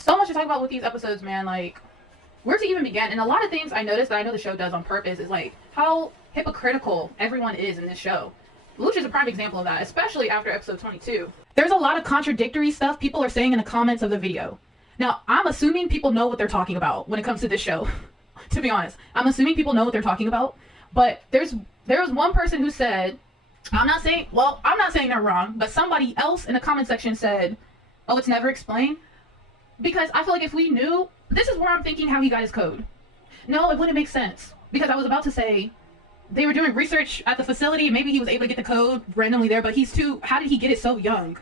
So much to talk about with these episodes, man. Like, where to even begin? And a lot of things I noticed that I know the show does on purpose is like how hypocritical everyone is in this show. Lelouch is a prime example of that, especially after episode 22. There's a lot of contradictory stuff people are saying in the comments of the video. Now, I'm assuming people know what they're talking about when it comes to this show. To be honest, I'm assuming people know what they're talking about. But there was one person who said, I'm not saying they're wrong, but somebody else in the comment section said, oh, it's never explained. Because I feel like if we knew, this is where I'm thinking how he got his code. No, it wouldn't make sense. Because I was about to say, they were doing research at the facility, maybe he was able to get the code randomly there, but how did he get it so young?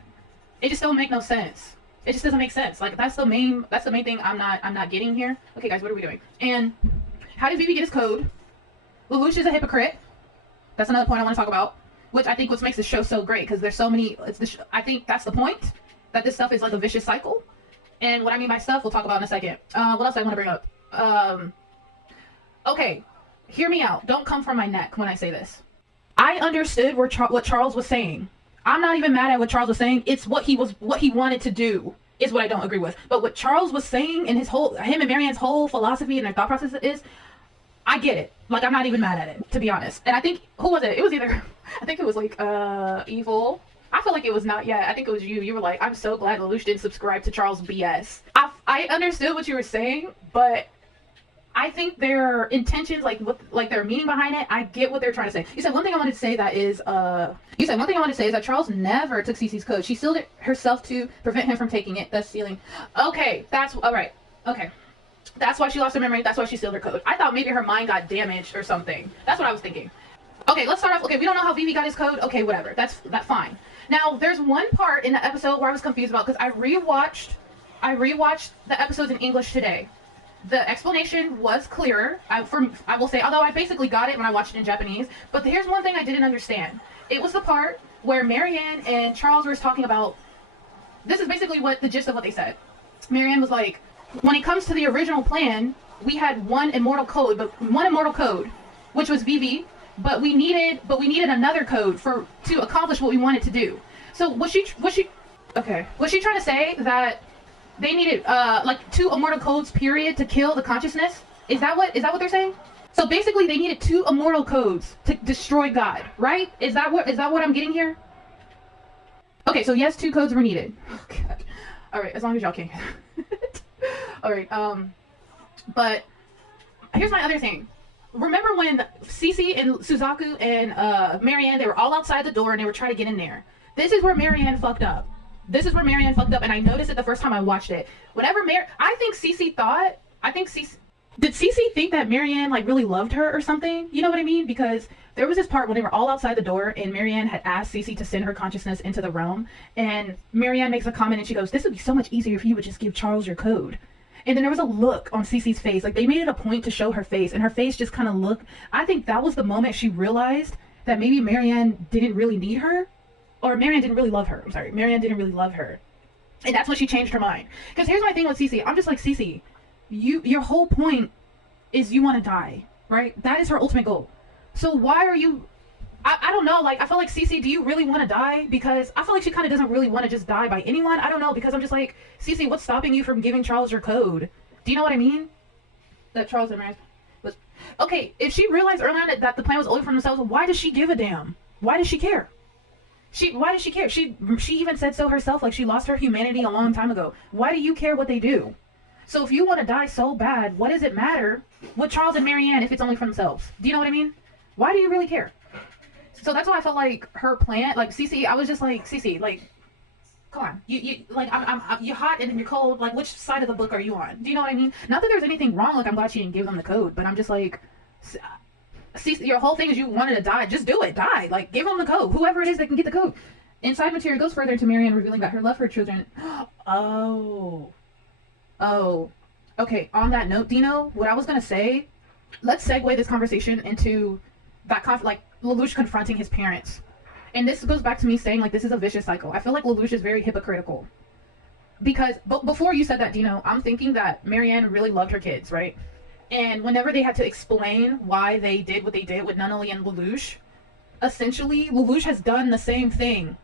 It just don't make no sense. It just doesn't make sense. Like, that's the main thing I'm not getting here. Okay, guys, what are we doing? And how did Vivi get his code? Lelouch is a hypocrite. That's another point I want to talk about. Which I think what makes this show so great, because there's so many, I think that's the point, that this stuff is like a vicious cycle. And what I mean by stuff, we'll talk about in a second. What else do I want to bring up? Okay, hear me out. Don't come from my neck when I say this. I understood what Charles was saying. I'm not even mad at what Charles was saying. It's what he wanted to do is what I don't agree with. But what Charles was saying and him and Marianne's whole philosophy and their thought process is, I get it. Like, I'm not even mad at it, to be honest. And I think, who was it? It was either, I think it was like, Evil. I feel like it was not yet. I think it was you. You were like, I'm so glad Lelouch didn't subscribe to Charles' BS. I understood what you were saying, but I think their intentions, like their meaning behind it, I get what they're trying to say. You said one thing I wanted to say that is, that Charles never took Cece's code. She sealed it herself to prevent him from taking it. That's sealing. Okay, that's all right. Okay. That's why she lost her memory. That's why she sealed her code. I thought maybe her mind got damaged or something. That's what I was thinking. Okay, let's start off. Okay, we don't know how Vivi got his code. Okay, whatever. That's fine. Now, there's one part in the episode where I was confused about, because I rewatched the episodes in English today. The explanation was clearer. I will say, although I basically got it when I watched it in Japanese. But here's one thing I didn't understand. It was the part where Marianne and Charles were talking about. This is basically what the gist of what they said. Marianne was like, when it comes to the original plan, we had one immortal code, which was Vivi. But we needed another code to accomplish what we wanted to do. So was she trying to say that they needed like 2 immortal codes period to kill the consciousness? Is that what they're saying? So basically they needed 2 immortal codes to destroy God, right? Is that what I'm getting here? Okay, so yes, 2 codes were needed. Oh God. All right, as long as y'all can. All right. But here's my other thing. Remember when Cece and Suzaku and Marianne, they were all outside the door and they were trying to get in there. This is where Marianne fucked up. And I noticed it the first time I watched it. Did Cece think that Marianne like really loved her or something? You know what I mean? Because there was this part when they were all outside the door and Marianne had asked Cece to send her consciousness into the realm. And Marianne makes a comment and she goes, this would be so much easier if you would just give Charles your code. And then there was a look on Cece's face. Like, they made it a point to show her face, and her face just kind of looked. I think that was the moment she realized that maybe Marianne didn't really need her. Or Marianne didn't really love her. I'm sorry. Marianne didn't really love her. And that's when she changed her mind. Because here's my thing with Cece. I'm just like, Cece, your whole point is you want to die, right? That is her ultimate goal. So why are you... I don't know, like, I feel like, Cece, do you really want to die? Because I feel like she kind of doesn't really want to just die by anyone. I don't know, because I'm just like, Cece, what's stopping you from giving Charles your code? Do you know what I mean? That Charles and Marianne was... Okay, if she realized earlier on that the plan was only for themselves, why does she give a damn? Why does she care? Why does she care? She even said so herself, like, she lost her humanity a long time ago. Why do you care what they do? So if you want to die so bad, what does it matter with Charles and Marianne if it's only for themselves? Do you know what I mean? Why do you really care? So that's why I felt like her plan, like, Cece, I was just like, Cece, like, come on, you like, you're hot and then you're cold, like, which side of the book are you on? Do you know what I mean? Not that there's anything wrong, like, I'm glad she didn't give them the code, but I'm just like, Cece, your whole thing is you wanted to die, just do it, die, like, give them the code, whoever it is that can get the code. Inside material goes further into Marianne revealing that her love for her children, oh, okay, on that note, Dino, what I was gonna say, let's segue this conversation into that like, Lelouch confronting his parents. And this goes back to me saying, like, this is a vicious cycle. I feel like Lelouch is very hypocritical. Because before you said that, Dino, I'm thinking that Marianne really loved her kids, right? And whenever they had to explain why they did what they did with Nunnally and Lelouch, essentially, Lelouch has done the same thing.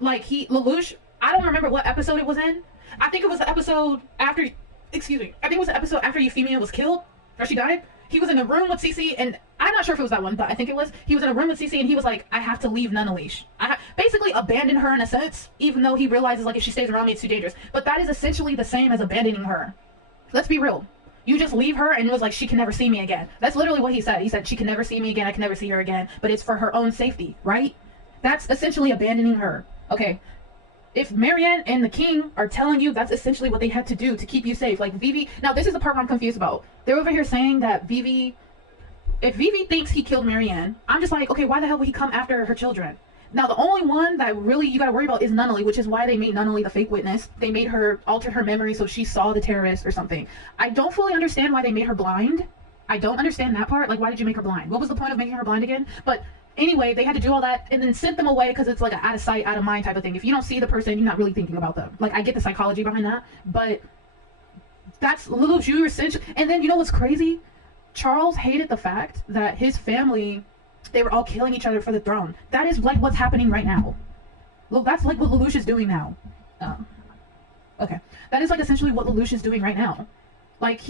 Like, Lelouch, I don't remember what episode it was in, I think it was the episode after, excuse me, I think it was the episode after Euphemia was killed, or she died. He was in a room with Cece, and I'm not sure if it was that one, but I think it was. He was in a room with Cece, and he was like, I have to leave Nunaleash. Basically abandon her in a sense, even though he realizes, like, if she stays around me, it's too dangerous. But that is essentially the same as abandoning her. Let's be real. You just leave her, and it was like, she can never see me again. That's literally what he said. He said, she can never see me again, I can never see her again, but it's for her own safety, right? That's essentially abandoning her. Okay. If Marianne and the king are telling you that's essentially what they had to do to keep you safe, like Vivi, now this is the part where I'm confused about. They're over here saying that Vivi, if Vivi thinks he killed Marianne, I'm just like, okay, why the hell would he come after her children? Now the only one that really you gotta worry about is Nunnally, which is why they made Nunnally the fake witness. They made her, altered her memory so she saw the terrorist or something. I don't fully understand why they made her blind. I don't understand that part. Like, why did you make her blind? What was the point of making her blind again? But anyway, they had to do all that and then sent them away because it's like an out of sight, out of mind type of thing. If you don't see the person, you're not really thinking about them. Like, I get the psychology behind that, but that's Lelouch, you essentially. And then you know what's crazy? Charles hated the fact that his family, they were all killing each other for the throne. That is like what's happening right now. Look, that's like what Lelouch is doing now. Okay. That is like essentially what Lelouch is doing right now. Like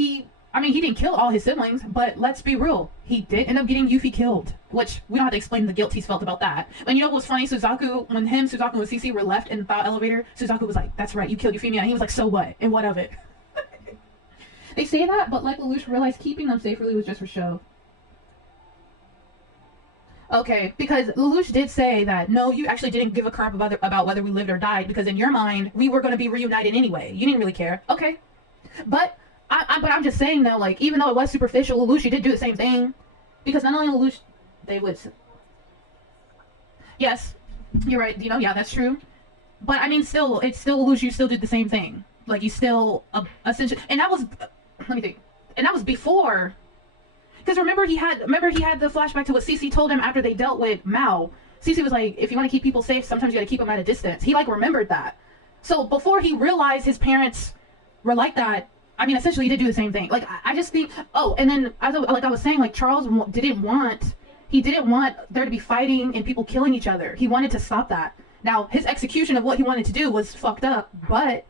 I mean, he didn't kill all his siblings, but let's be real. He did end up getting Yuffie killed, which we don't have to explain the guilt he's felt about that. And you know what's funny? Suzaku, when Suzaku, and Cece were left in the thought elevator, Suzaku was like, that's right, you killed Euphemia. And he was like, so what? And what of it? They say that, but like Lelouch realized keeping them safe really was just for show. Okay, because Lelouch did say that, no, you actually didn't give a crap about whether we lived or died, because in your mind, we were going to be reunited anyway. You didn't really care. Okay. But I'm just saying though, like, even though it was superficial, Lelouch did do the same thing. Because not only Lelouch, they would... Yes, you're right, you know, yeah, that's true. But I mean, still, it's still Lelouch, you still did the same thing. Like, you still, essentially... And that was... Let me think. And that was before... Because remember he had the flashback to what Cece told him after they dealt with Mao. Cece was like, if you want to keep people safe, sometimes you got to keep them at a distance. He, like, remembered that. So before he realized his parents were like that, I mean, essentially, he did do the same thing. Like, I just think... Oh, and then, I was saying, like, Charles didn't want there to be fighting and people killing each other. He wanted to stop that. Now, his execution of what he wanted to do was fucked up, but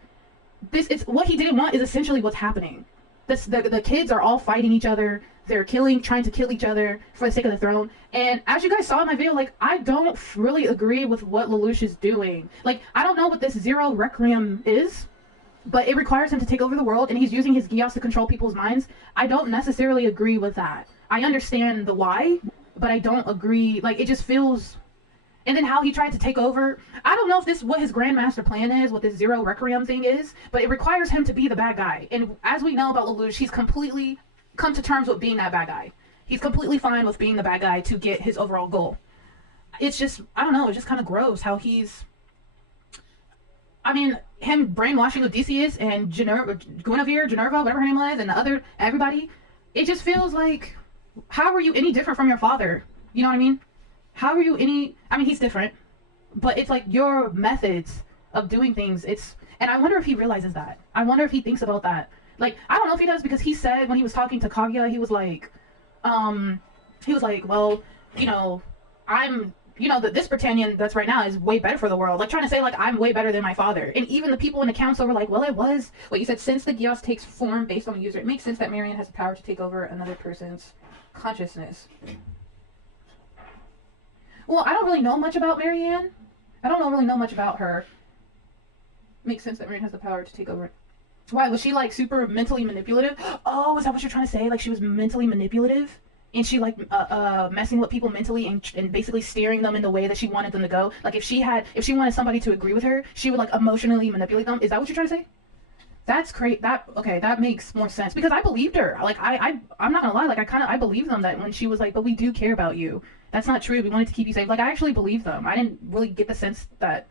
what he didn't want is essentially what's happening. The kids are all fighting each other. They're trying to kill each other for the sake of the throne. And as you guys saw in my video, like, I don't really agree with what Lelouch is doing. Like, I don't know what this Zero Requiem is, but it requires him to take over the world, and he's using his Geass to control people's minds. I don't necessarily agree with that. I understand the why, but I don't agree. Like, it just feels... And then how he tried to take over. I don't know if this what his Grandmaster plan is, what this Zero Requiem thing is, but it requires him to be the bad guy. And as we know about Lelouch, he's completely come to terms with being that bad guy. He's completely fine with being the bad guy to get his overall goal. It's just, I don't know, it's just kind of gross how he's... I mean, him brainwashing Odysseus and Guinevere, whatever her name was, and the other, everybody, it just feels like, how are you any different from your father? You know what I mean? How are you any... I mean, he's different, but it's like your methods of doing things, and I wonder if he realizes that. I wonder if he thinks about that. Like, I don't know if he does, because he said when he was talking to Kaguya, he was like, well, you know, this Britannian that's right now is way better for the world. Like, trying to say, like, I'm way better than my father. And even the people in the council were like, well, it was... Wait, you said, since the Geass takes form based on the user, it makes sense that Marianne has the power to take over another person's consciousness. Well, I don't really know much about Marianne. I don't really know much about her. Makes sense that Marianne has the power to take over. Why, was she, like, super mentally manipulative? Oh, is that what you're trying to say? Like, she was mentally manipulative? And she, like, messing with people mentally and basically steering them in the way that she wanted them to go? Like, if she wanted somebody to agree with her, she would, like, emotionally manipulate them? Is that what you're trying to say? That's great. Okay, that makes more sense. Because I believed her. Like, I'm not gonna lie, like, I believed them that when she was like, but we do care about you. That's not true. We wanted to keep you safe. Like, I actually believed them. I didn't really get the sense that...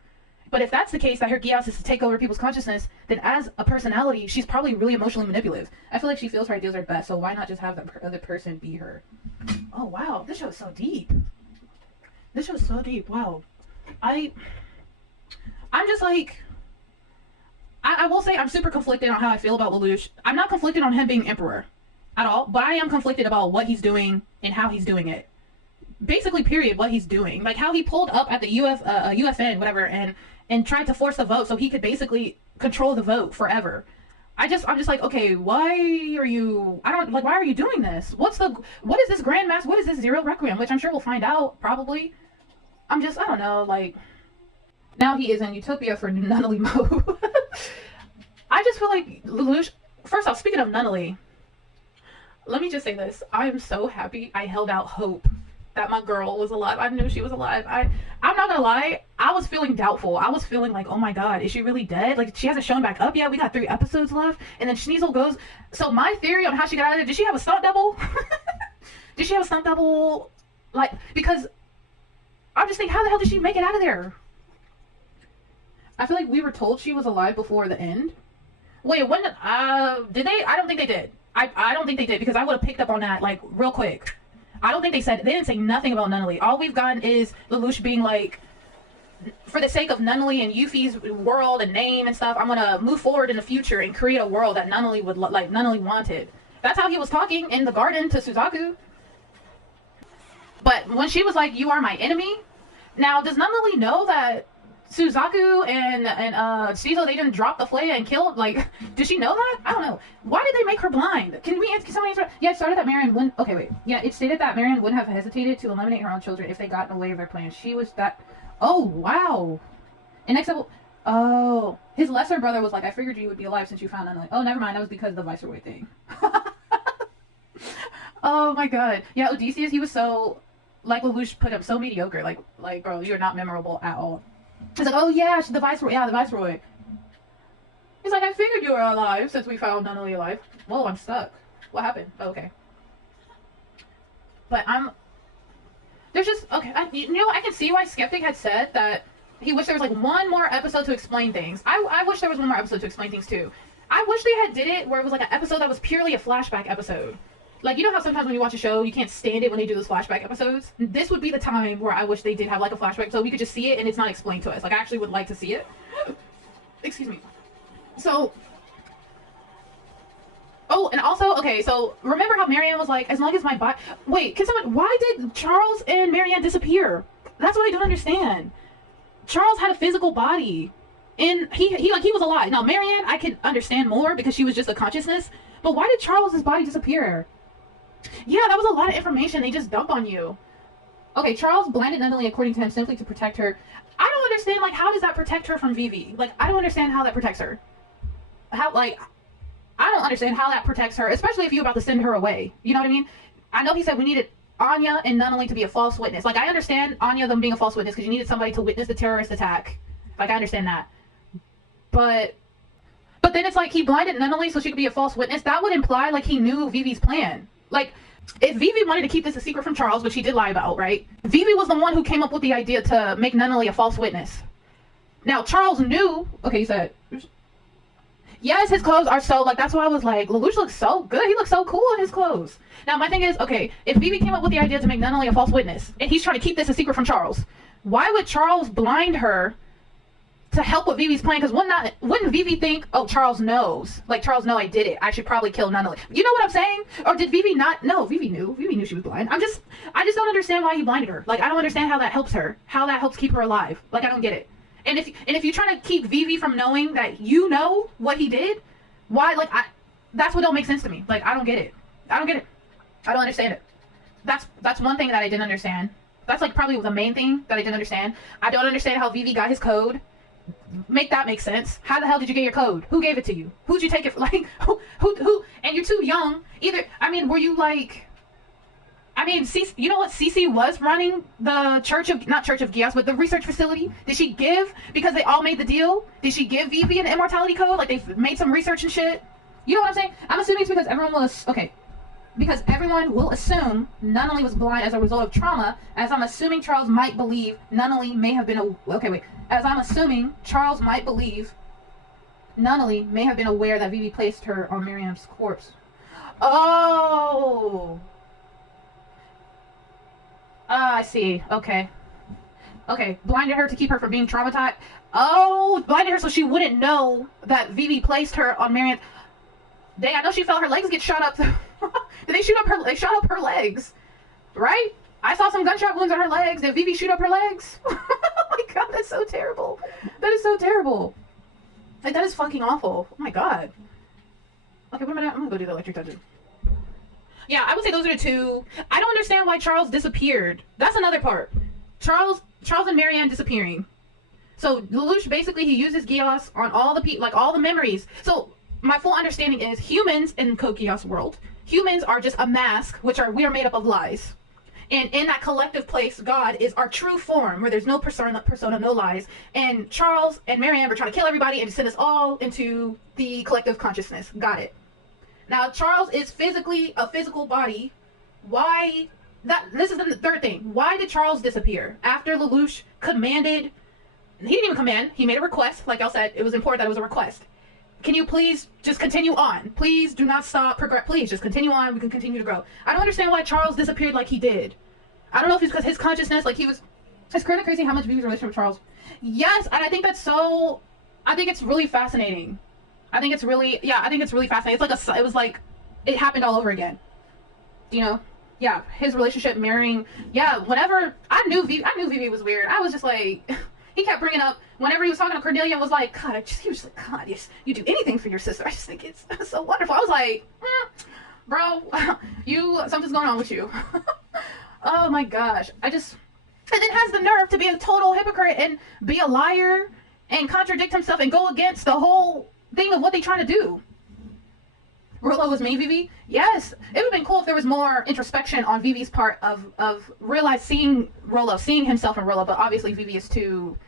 But if that's the case, that her Geass is to take over people's consciousness, then as a personality, she's probably really emotionally manipulative. I feel like she feels her ideas are best, so why not just have the other person be her? Oh, wow. This show is so deep. This show is so deep. Wow. I'm just like... I will say I'm super conflicted on how I feel about Lelouch. I'm not conflicted on him being emperor at all, but I am conflicted about what he's doing and how he's doing it. Basically, period, what he's doing. Like, how he pulled up at the UFN, whatever, and tried to force the vote so he could basically control the vote forever. I'm just like, okay, why are you, why are you doing this? What is this Grandmaster, what is this Zero Requiem, which I'm sure we'll find out, probably. I don't know, like, now he is in Utopia for Nunnally mode. I just feel like Lelouch, first off, speaking of Nunnally, let me just say this, I am so happy I held out hope that my girl was alive. I knew she was alive. I'm not gonna lie, I was feeling doubtful. I was feeling like, oh my god, is she really dead? Like, she hasn't shown back up yet. We got 3 episodes left. And then Sneasel goes, so my theory on how she got out of there, did she have a stunt double? Did she have a stunt double? Like, because I'm just thinking, how the hell did she make it out of there? I feel like we were told she was alive before the end. Wait, when did they? I don't think they did. I don't think they did, because I would have picked up on that, like, real quick. I don't think they didn't say nothing about Nunnally. All we've gotten is Lelouch being like, for the sake of Nunnally and Yuffie's world and name and stuff, I'm gonna move forward in the future and create a world that Nunnally would Nunnally wanted. That's how he was talking in the garden to Suzaku. But when she was like, you are my enemy, now does Nunnally know that Suzaku and Shizo, they didn't drop the flare and kill, like, did she know that? I don't know. Why did they make her blind? Can somebody answer? Yeah, it started that Marion wouldn't, okay, wait. Yeah, it stated that Marion wouldn't have hesitated to eliminate her own children if they got in the way of their plan. She was that, oh, wow. And next level, oh, his lesser brother was like, I figured you would be alive since you found Nunnally. Oh, never mind, that was because of the Viceroy thing. Oh my god. Yeah, Odysseus, he was so, like, Lelouch put him so mediocre, like, bro, you're not memorable at all. He's like, oh yeah, the Viceroy. Yeah, the Viceroy. He's like, I figured you were alive since we found Nunnally alive. Whoa, I'm stuck. What happened? Oh, okay. But there's just, okay, I can see why Skeptic had said that he wished there was, like, one more episode to explain things. I wish there was one more episode to explain things, too. I wish they had did it where it was, like, an episode that was purely a flashback episode. Like, you know how sometimes when you watch a show, you can't stand it when they do those flashback episodes? This would be the time where I wish they did have, like, a flashback so we could just see it and it's not explained to us. Like, I actually would like to see it. Excuse me. So, oh, and also, okay, so remember how Marianne was like, as long as my body... Wait, why did Charles and Marianne disappear? That's what I don't understand. Charles had a physical body. And he was alive. Now, Marianne, I can understand more because she was just a consciousness. But why did Charles' body disappear? Yeah, that was a lot of information they just dump on you. Okay, Charles blinded Nunnally according to him simply to protect her. I don't understand, like, how does that protect her from Vivi? Like, I don't understand how that protects her. I don't understand how that protects her, especially if you're about to send her away. You know what I mean? I know he said we needed Anya and Nunnally to be a false witness. Like, I understand Anya them being a false witness because you needed somebody to witness the terrorist attack. Like, I understand that. But then it's like he blinded Nunnally so she could be a false witness. That would imply, like, he knew Vivi's plan. Like, if Vivi wanted to keep this a secret from Charles, which he did lie about, right? Vivi was the one who came up with the idea to make Nunnally a false witness. Now, Charles knew... Okay, he said... Yes, his clothes are so... Like, that's why I was like, Lelouch looks so good. He looks so cool in his clothes. Now, my thing is, okay, if Vivi came up with the idea to make Nunnally a false witness, and he's trying to keep this a secret from Charles, why would Charles blind her to help with Vivi's plan? Because wouldn't Vivi think, oh, Charles knows. Like, Charles know I did it. I should probably kill Nunnally. You know what I'm saying? Or did Vivi not? No, Vivi knew. Vivi knew she was blind. I just don't understand why he blinded her. Like, I don't understand how that helps her. How that helps keep her alive. Like, I don't get it. And if you're trying to keep Vivi from knowing that you know what he did, why, like, that's what don't make sense to me. Like, I don't get it. I don't get it. I don't understand it. That's one thing that I didn't understand. That's, like, probably the main thing that I didn't understand. I don't understand how Vivi got his code. Make that make sense. How the hell did you get your code? Who gave it to you? Who'd you take it for? Like, who? And you're too young. Either, I mean, were you like... I mean, you know what? Cece was running the not Church of Geass, but the research facility. Did she give, because they all made the deal, did she give Vivi an immortality code? Like, they made some research and shit? You know what I'm saying? I'm assuming it's because everyone was... Okay. Because everyone will assume Nunnally was blind as a result of trauma, as I'm assuming Charles might believe Nunnally may have been as I'm assuming Charles might believe Nunnally may have been aware that Vivi placed her on Miriam's corpse. Oh! I see. Okay. Okay, blinded her to keep her from being traumatized. Oh, blinded her so she wouldn't know that Vivi placed her on Miriam. Dang, I know she felt her legs get shot up. Did they shoot up her? They shot up her legs, right? I saw some gunshot wounds on her legs. Did Vivi shoot up her legs? Oh my god, that's so terrible. That is so terrible. Like, that is fucking awful. Oh my god. Okay, what am I doing? I'm gonna go do the electric dungeon. Yeah, I would say those are the two. I don't understand why Charles disappeared. That's another part. Charles and Marianne disappearing. So Lelouch basically, he uses Geass on all the people, like all the memories. So my full understanding is humans in Code Geass world, humans are just a mask, we are made up of lies. And in that collective place, God is our true form, where there's no persona, no lies. And Charles and Marianne were trying to kill everybody and send us all into the collective consciousness. Got it. Now, Charles is physically a physical body. Why? This is the third thing. Why did Charles disappear? After Lelouch commanded, he didn't even command, he made a request. Like I said, it was important that it was a request. Can you please just continue on? Please do not stop. Please just continue on. We can continue to grow. I don't understand why Charles disappeared like he did. I don't know if it's because his consciousness, like he was. It's kind of crazy how much Vivi's relationship with Charles. Yes, and I think that's so. I think it's really fascinating. I think it's really fascinating. It's like it was like it happened all over again. You know? Yeah, his relationship, marrying. Yeah, whenever I knew Vivi was weird. I was just like. He kept bringing up, whenever he was talking to Cordelia, and was like, God, he was like, God, yes, you do anything for your sister. I just think it's so wonderful. I was like, bro, something's going on with you. Oh my gosh. And then has the nerve to be a total hypocrite and be a liar and contradict himself and go against the whole thing of what they're trying to do. Rollo was me, Vivi? Yes. It would have been cool if there was more introspection on Vivi's part of seeing Rollo, seeing himself in Rollo, but obviously Vivi is too.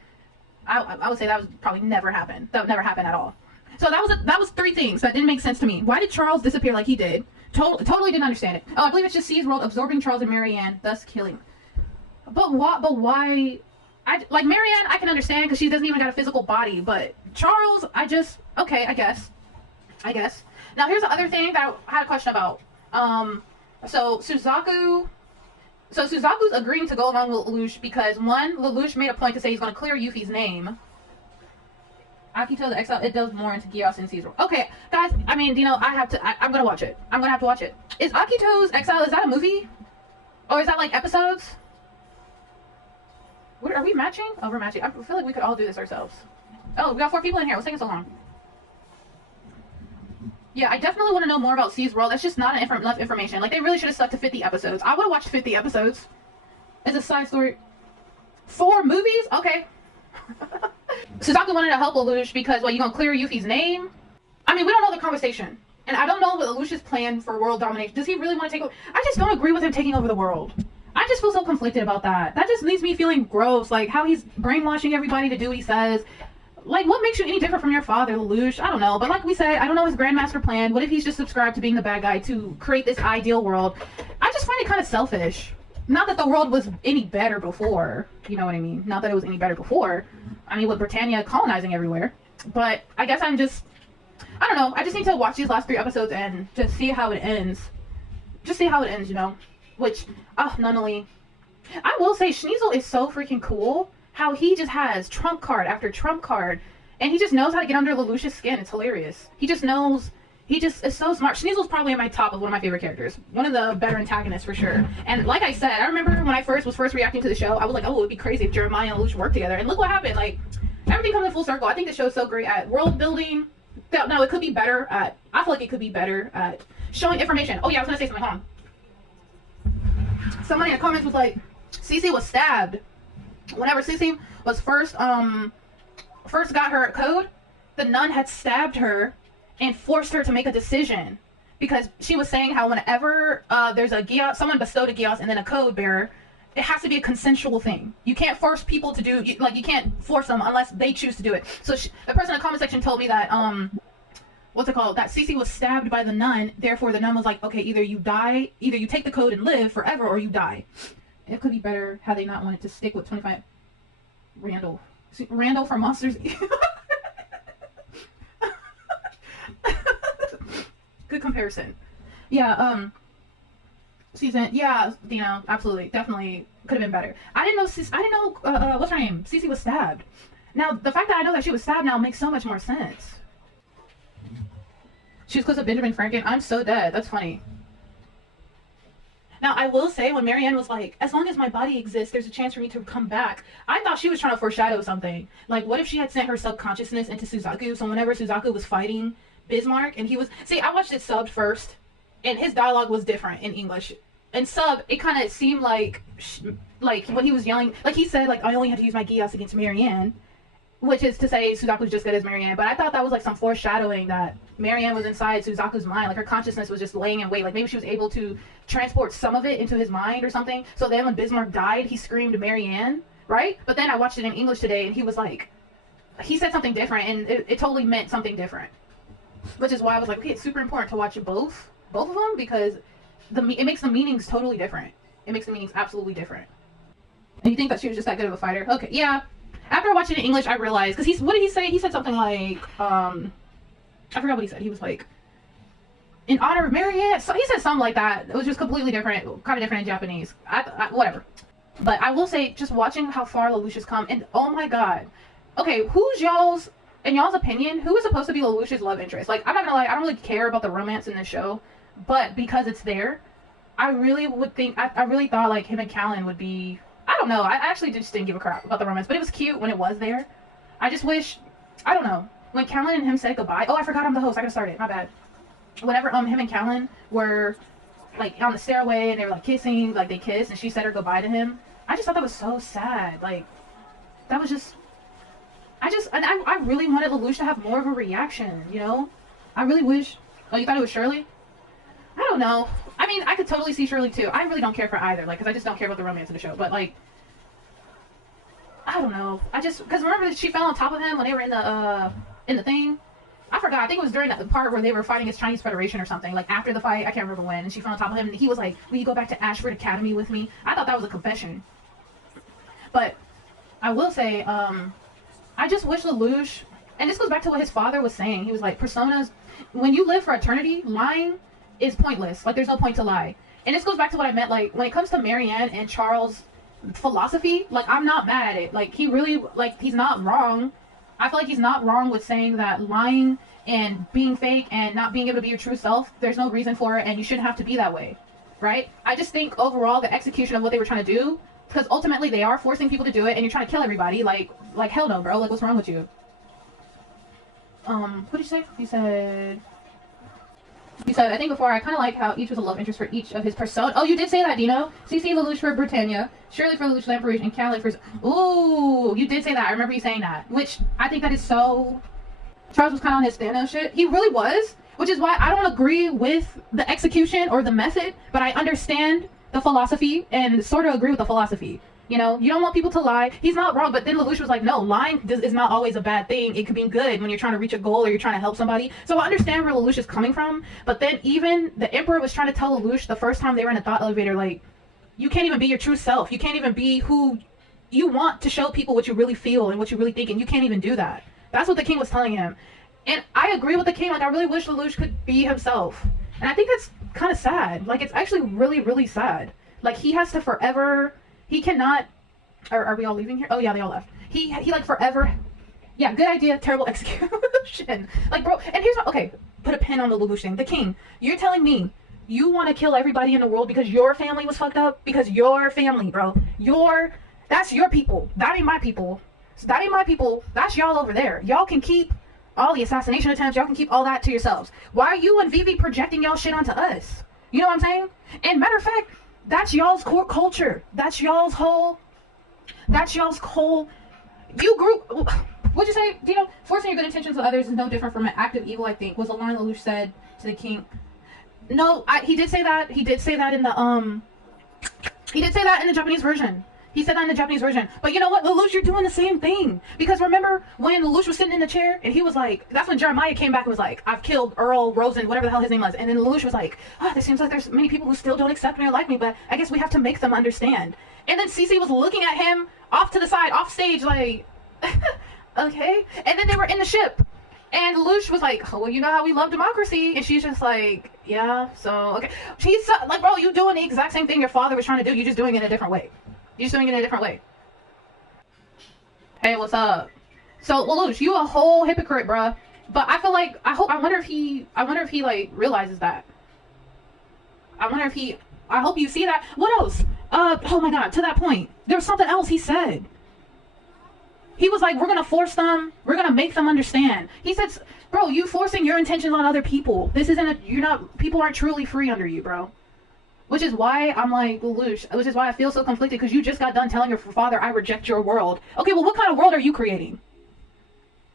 I would say that would probably never happen. That would never happen at all. So that was three things that didn't make sense to me. Why did Charles disappear like he did? Totally didn't understand it. Oh, I believe it's just C's world absorbing Charles and Marianne, thus killing. But why? Like Marianne, I can understand because she doesn't even got a physical body. But Charles, okay, I guess. Now here's the other thing that I had a question about. So Suzaku's agreeing to go along with Lelouch because one, Lelouch made a point to say he's going to clear Yuffie's name. Akito the Exile, it does more into Geass and Caesar. Okay, guys, I mean, I'm going to watch it. I'm going to have to watch it. Is Akito's Exile, is that a movie? Or is that like episodes? Are we matching? Oh, we're matching. I feel like we could all do this ourselves. Oh, we got 4 people in here. What's taking so long? Yeah, I definitely want to know more about C's world. That's just not enough information. Like, they really should have stuck to 50 episodes. I would have watched 50 episodes. It's a side story. 4 movies? Okay. Suzaku wanted to help Lelouch because, you gonna clear Yuffie's name? I mean, we don't know the conversation. And I don't know what Lelouch's plan for world domination. Does he really want to take over? I just don't agree with him taking over the world. I just feel so conflicted about that. That just leaves me feeling gross. Like, how he's brainwashing everybody to do what he says. Like, what makes you any different from your father, Lelouch? I don't know. But like we said, I don't know his grandmaster plan. What if he's just subscribed to being the bad guy to create this ideal world? I just find it kind of selfish. Not that the world was any better before. You know what I mean? Not that it was any better before. I mean, with Britannia colonizing everywhere. But I guess I don't know. I just need to watch these last 3 episodes and just see how it ends. Just see how it ends, you know? Which, Nunnally. I will say, Schneasel is so freaking cool. How he just has trump card after trump card, and he just knows how to get under Lelouch's skin. It's hilarious. He just is so smart. Schneasel's probably in my top of one of my favorite characters. One of the better antagonists for sure. And like I said, I remember when I was first reacting to the show, I was like, oh, it would be crazy if Jeremiah and Lelouch worked together. And look what happened. Like, everything comes in full circle. I think the show's so great at world building. No, it could be better at, I feel like it could be better at showing information. Oh yeah, I was gonna say something, hold on. Somebody in the comments was like, Cece was stabbed. Whenever Cece was first got her code, the nun had stabbed her and forced her to make a decision because she was saying how whenever there's a Geass, someone bestowed a Geass and then a code bearer, it has to be a consensual thing. You can't force people to do, you can't force them unless they choose to do it. So the person in the comment section told me that that Cece was stabbed by the nun. Therefore, the nun was like, okay, either you take the code and live forever, or you die. It could be better had they not wanted to stick with 25. Randall from Monsters. Good comparison. Yeah, season. Yeah, absolutely, definitely could have been better. I didn't know. What's her name? Cece was stabbed. Now, the fact that I know that she was stabbed now makes so much more sense. She was close to Benjamin Franklin. I'm so dead. That's funny. Now, I will say, when Marianne was like, as long as my body exists, there's a chance for me to come back, I thought she was trying to foreshadow something. Like, what if she had sent her subconsciousness into Suzaku? So whenever Suzaku was fighting Bismarck, and he was... See, I watched it subbed first, and his dialogue was different in English. In sub, it kind of seemed like when he was yelling, like he said, like, I only had to use my Geass against Marianne, which is to say Suzaku's just good as Marianne. But I thought that was like some foreshadowing that Marianne was inside Suzaku's mind. Like her consciousness was just laying in wait. Like maybe she was able to transport some of it into his mind or something. So then when Bismarck died, he screamed Marianne, right? But then I watched it in English today, and he was like, he said something different, and it totally meant something different. Which is why I was like, okay, it's super important to watch both of them, because it makes the meanings totally different. It makes the meanings absolutely different. And you think that she was just that good of a fighter? Okay, yeah. After watching it in English, I realized, because what did he say? He said something like, I forgot what he said. He was like, in honor of Marianne. So he said something like that. It was just completely different, kind of different in Japanese. Whatever. But I will say, just watching how far Lelouch has come, and oh my god. Okay, who's in y'all's opinion, who is supposed to be Lelouch's love interest? Like, I'm not gonna lie, I don't really care about the romance in this show, but because it's there, I really would think, I really thought like him and Callan would be, I don't know, I actually just didn't give a crap about the romance, but it was cute when it was there. I just wish, I don't know, when Callan and him said goodbye, oh, I forgot I'm the host, I gotta start it, my bad. Whenever him and Callan were like on the stairway and they were like kissing, like they kissed, and she said her goodbye to him, I just thought that was so sad. Like, that was just, I really wanted Lelouch to have more of a reaction, you know? I really wish, oh, you thought it was Shirley? I don't know. I mean, I could totally see Shirley too. I really don't care for either, like, because I just don't care about the romance of the show. But, like, I don't know. Because remember she fell on top of him when they were in the thing? I forgot. I think it was during the part where they were fighting against Chinese Federation or something. Like, after the fight, I can't remember when. And she fell on top of him, and he was like, will you go back to Ashford Academy with me? I thought that was a confession. But I will say, I just wish Lelouch, and this goes back to what his father was saying. He was like, personas, when you live for eternity, lying is pointless. Like, there's no point to lie. And this goes back to what I meant, like, when it comes to Marianne and Charles' philosophy, like, I'm not mad at it. Like, he really, like, he's not wrong. I feel like he's not wrong with saying that lying and being fake and not being able to be your true self, there's no reason for it, and you shouldn't have to be that way, right? I just think overall the execution of what they were trying to do, because ultimately they are forcing people to do it, and you're trying to kill everybody. Like hell no, bro. Like, what's wrong with you? What did you say? You said, I think before, I kind of like how each was a love interest for each of his persona. Oh, you did say that, Dino. CC Lelouch for Britannia, Shirley for Lelouch Lamperouge, and Callan for... Ooh, you did say that. I remember you saying that. Which, I think that is so... Charles was kind of on his Thanos shit. He really was. Which is why I don't agree with the execution or the method, but I understand the philosophy and sort of agree with the philosophy. You know, you don't want people to lie. He's not wrong, but then Lelouch was like, no, lying is not always a bad thing. It could be good when you're trying to reach a goal or you're trying to help somebody. So I understand where Lelouch is coming from, but then even the Emperor was trying to tell Lelouch the first time they were in a thought elevator, like, you can't even be your true self. You can't even be who you want to show people what you really feel and what you really think, and you can't even do that. That's what the king was telling him. And I agree with the king. Like, I really wish Lelouch could be himself. And I think that's kind of sad. Like, it's actually really, really sad. Like, he has to forever... He cannot... Are we all leaving here? Oh, yeah, they all left. He like, forever... Yeah, good idea. Terrible execution. Like, bro... And here's what... Okay, put a pin on the Lelouch thing. The king. You're telling me you want to kill everybody in the world because your family was fucked up? Because your family, bro. That's your people. That ain't my people. That ain't my people. That's y'all over there. Y'all can keep all the assassination attempts. Y'all can keep all that to yourselves. Why are you and Vivi projecting y'all shit onto us? You know what I'm saying? And matter of fact, that's y'all's core culture. That's y'all's whole... You group... What'd you say? You know, forcing your good intentions to others is no different from an act of evil, I think, was a line Lelouch said to the king. No, he did say that. He did say that in the, He did say that in the Japanese version. He said that in the Japanese version. But you know what, Lelouch, you're doing the same thing. Because remember when Lelouch was sitting in the chair and he was like, that's when Jeremiah came back and was like, I've killed Earl Rosen, whatever the hell his name was. And then Lelouch was like, oh, there seems like there's many people who still don't accept me or like me, but I guess we have to make them understand. And then Cece was looking at him off to the side, off stage, like, okay. And then they were in the ship. And Lelouch was like, oh, well, you know how we love democracy. And she's just like, yeah, so, okay. She's like, bro, you doing the exact same thing your father was trying to do. You're just doing it in a different way. You're just doing it in a different way. Hey, what's up? So, Lelouch, you a whole hypocrite, bruh. But I feel like, I wonder if he, like, realizes that. I wonder if he I hope you see that. What else? Oh my God, to that point, there was something else he said. He was like, we're gonna force them, we're gonna make them understand. He said, bro, you forcing your intentions on other people. This isn't people aren't truly free under you, bro. Which is why I'm like, Lelouch, which is why I feel so conflicted, because you just got done telling your father, I reject your world. Okay, well, what kind of world are you creating?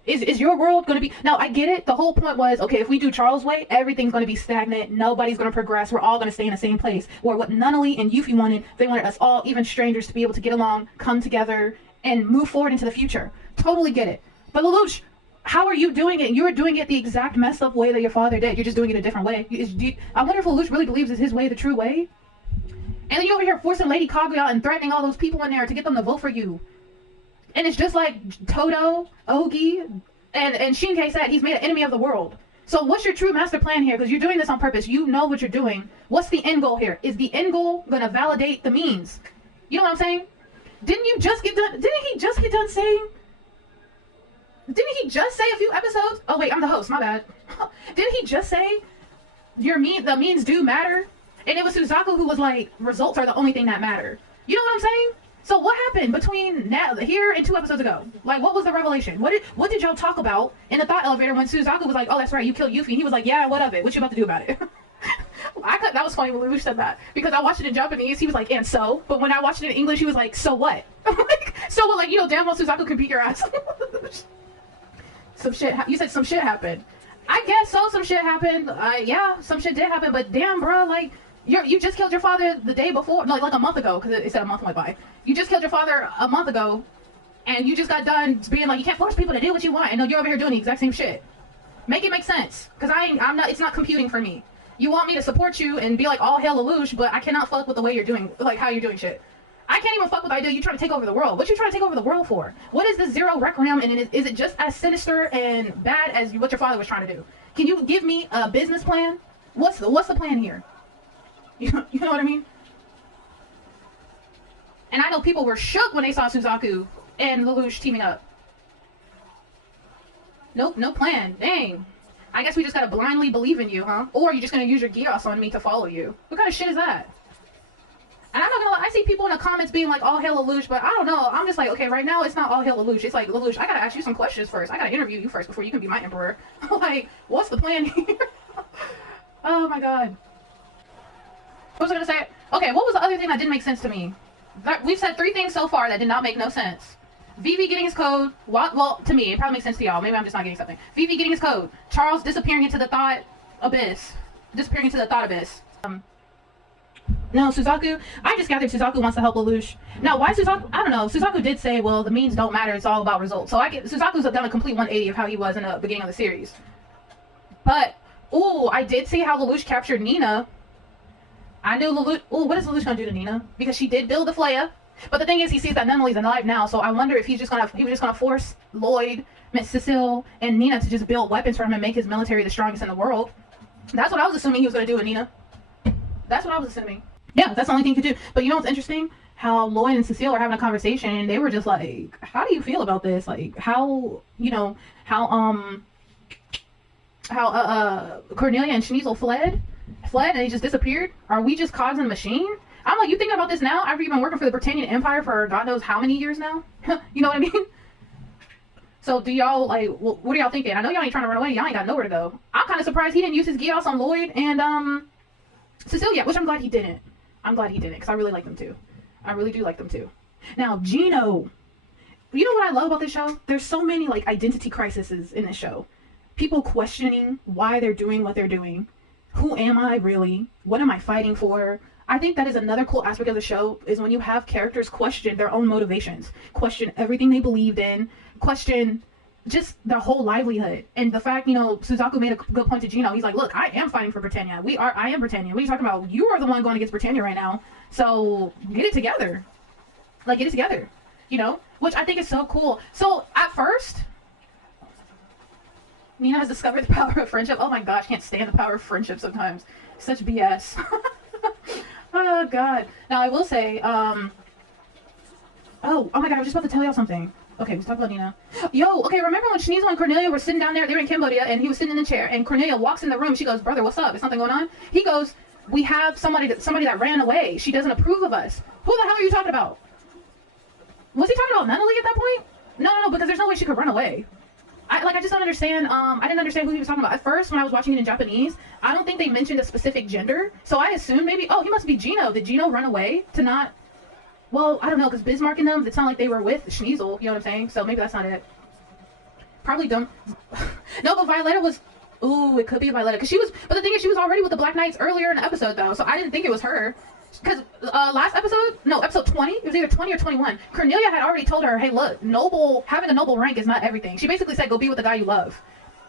Is your world going to be... Now, I get it. The whole point was, okay, if we do Charles' way, everything's going to be stagnant. Nobody's going to progress. We're all going to stay in the same place. Or what Nunnally and Yuffie wanted, they wanted us all, even strangers, to be able to get along, come together, and move forward into the future. Totally get it. But Lelouch, how are you doing it? You're doing it the exact messed up way that your father did. You're just doing it a different way. I wonder if Lelouch really believes it's his way the true way? And then you over here forcing Lady Kaguya and threatening all those people in there to get them to vote for you. And it's just like Todo, Ogi, and Shinkai said, he's made an enemy of the world. So what's your true master plan here? Because you're doing this on purpose. You know what you're doing. What's the end goal here? Is the end goal going to validate the means? You know what I'm saying? Didn't he just get done saying? Didn't he just say a few episodes? Oh wait, I'm the host, my bad. Didn't he just say the means do matter? And it was Suzaku who was like, results are the only thing that matter. You know what I'm saying? So what happened between now, here and 2 episodes ago? Like, what was the revelation? What did y'all talk about in the thought elevator when Suzaku was like, oh, that's right, you killed Yuffie? And he was like, yeah, what of it? What you about to do about it? That was funny when Lelouch said that. Because I watched it in Japanese, he was like, and so? But when I watched it in English, he was like, so what? Like, so what? Like, you know, damn well Suzaku can beat your ass. You said some shit happened. I guess so, some shit happened. Yeah, some shit did happen, but damn, bro, like, you just killed your father the day before, no, like a month ago, because it said a month went by. You just killed your father a month ago, and you just got done being like, you can't force people to do what you want, and you're over here doing the exact same shit. Make it make sense, because it's not computing for me. You want me to support you and be like, all hail Lelouch, but I cannot fuck with the way you're doing, like how you're doing shit. I can't even fuck with the idea you trying to take over the world. What you trying to take over the world for? What is this Zero Requiem, and is it just as sinister and bad as what your father was trying to do? Can you give me a business plan? What's the plan here? You know what I mean? And I know people were shook when they saw Suzaku and Lelouch teaming up. Nope, no plan. Dang. I guess we just gotta blindly believe in you, huh? Or you're just gonna use your Geass on me to follow you. What kind of shit is that? And I'm not gonna lie, I see people in the comments being like, all hail Lelouch, but I don't know. I'm just like, okay, right now it's not all hail Lelouch. It's like, Lelouch, I gotta ask you some questions first. I gotta interview you first before you can be my emperor. Like, what's the plan here? Oh my god. What was I gonna say? Okay, what was the other thing that didn't make sense to me? We've said 3 things so far that did not make no sense. Vivi getting his code. Well, to me, it probably makes sense to y'all. Maybe I'm just not getting something. Vivi getting his code. Charles disappearing into the thought abyss. Disappearing into the thought abyss. No, Suzaku. I just gathered Suzaku wants to help Lelouch. Now, why Suzaku? I don't know. Suzaku did say, well, the means don't matter. It's all about results. So Suzaku's done a complete 180 of how he was in the beginning of the series. But, ooh, I did see how Lelouch captured Nina. I knew Lelouch. Ooh, what is Lelouch gonna do to Nina? Because she did build the Flaya. But the thing is, he sees that Nunnally's alive now. So I wonder if he was just gonna force Lloyd, Miss Cecile, and Nina to just build weapons for him and make his military the strongest in the world. That's what I was assuming he was gonna do with Nina. That's what I was assuming. Yeah, that's the only thing he could do. But you know what's interesting? How Lloyd and Cecile are having a conversation, and they were just like, "How do you feel about this? Like, how Cornelia and Schneasel fled, and they just disappeared? Are we just cogs in a machine?" I'm like, you thinking about this now after you've been working for the Britannian Empire for God knows how many years now? You know what I mean? So do y'all, like, what are y'all thinking? I know y'all ain't trying to run away. Y'all ain't got nowhere to go. I'm kind of surprised he didn't use his Geass on Lloyd and Cecilia, which I'm glad he didn't. I'm glad he didn't, because I really like them too. I really do like them too. Now, Gino. You know what I love about this show? There's so many, like, identity crises in this show. People questioning why they're doing what they're doing. Who am I really? What am I fighting for? I think that is another cool aspect of the show, is when you have characters question their own motivations, question everything they believed in, question just their whole livelihood. And the fact, Suzaku made a good point to Gino. He's like, look, I am fighting for Britannia. I am Britannia. What are you talking about? You are the one going against Britannia right now. So get it together. Like, get it together. Which I think is so cool. So at first, Nina has discovered the power of friendship. Oh my gosh, can't stand the power of friendship sometimes. Such BS. Oh god. Now I will say, oh my god, I was just about to tell y'all something. Okay, let's talk about Nina. Yo, okay, remember when Schneasel and Cornelia were sitting down there, they were in Cambodia, and he was sitting in the chair, and Cornelia walks in the room, she goes, brother, what's up? Is something going on? He goes, We have somebody that ran away. She doesn't approve of us. Who the hell are you talking about? Was he talking about Nunnally at that point? No, because there's no way she could run away. I just don't understand. I didn't understand who he was talking about. At first, when I was watching it in Japanese, I don't think they mentioned a specific gender. So I assumed maybe, oh, he must be Gino. Did Gino run away to not... Well, I don't know, because Bismarck and them, it sounded like they were with Schneasel, you know what I'm saying? So maybe that's not it. Probably don't... No, but Violetta was... Ooh, it could be Violetta. Because she was... But the thing is, she was already with the Black Knights earlier in the episode, though. So I didn't think it was her. Because last episode... No, episode 20? It was either 20 or 21. Cornelia had already told her, hey, look, having a noble rank is not everything. She basically said, go be with the guy you love.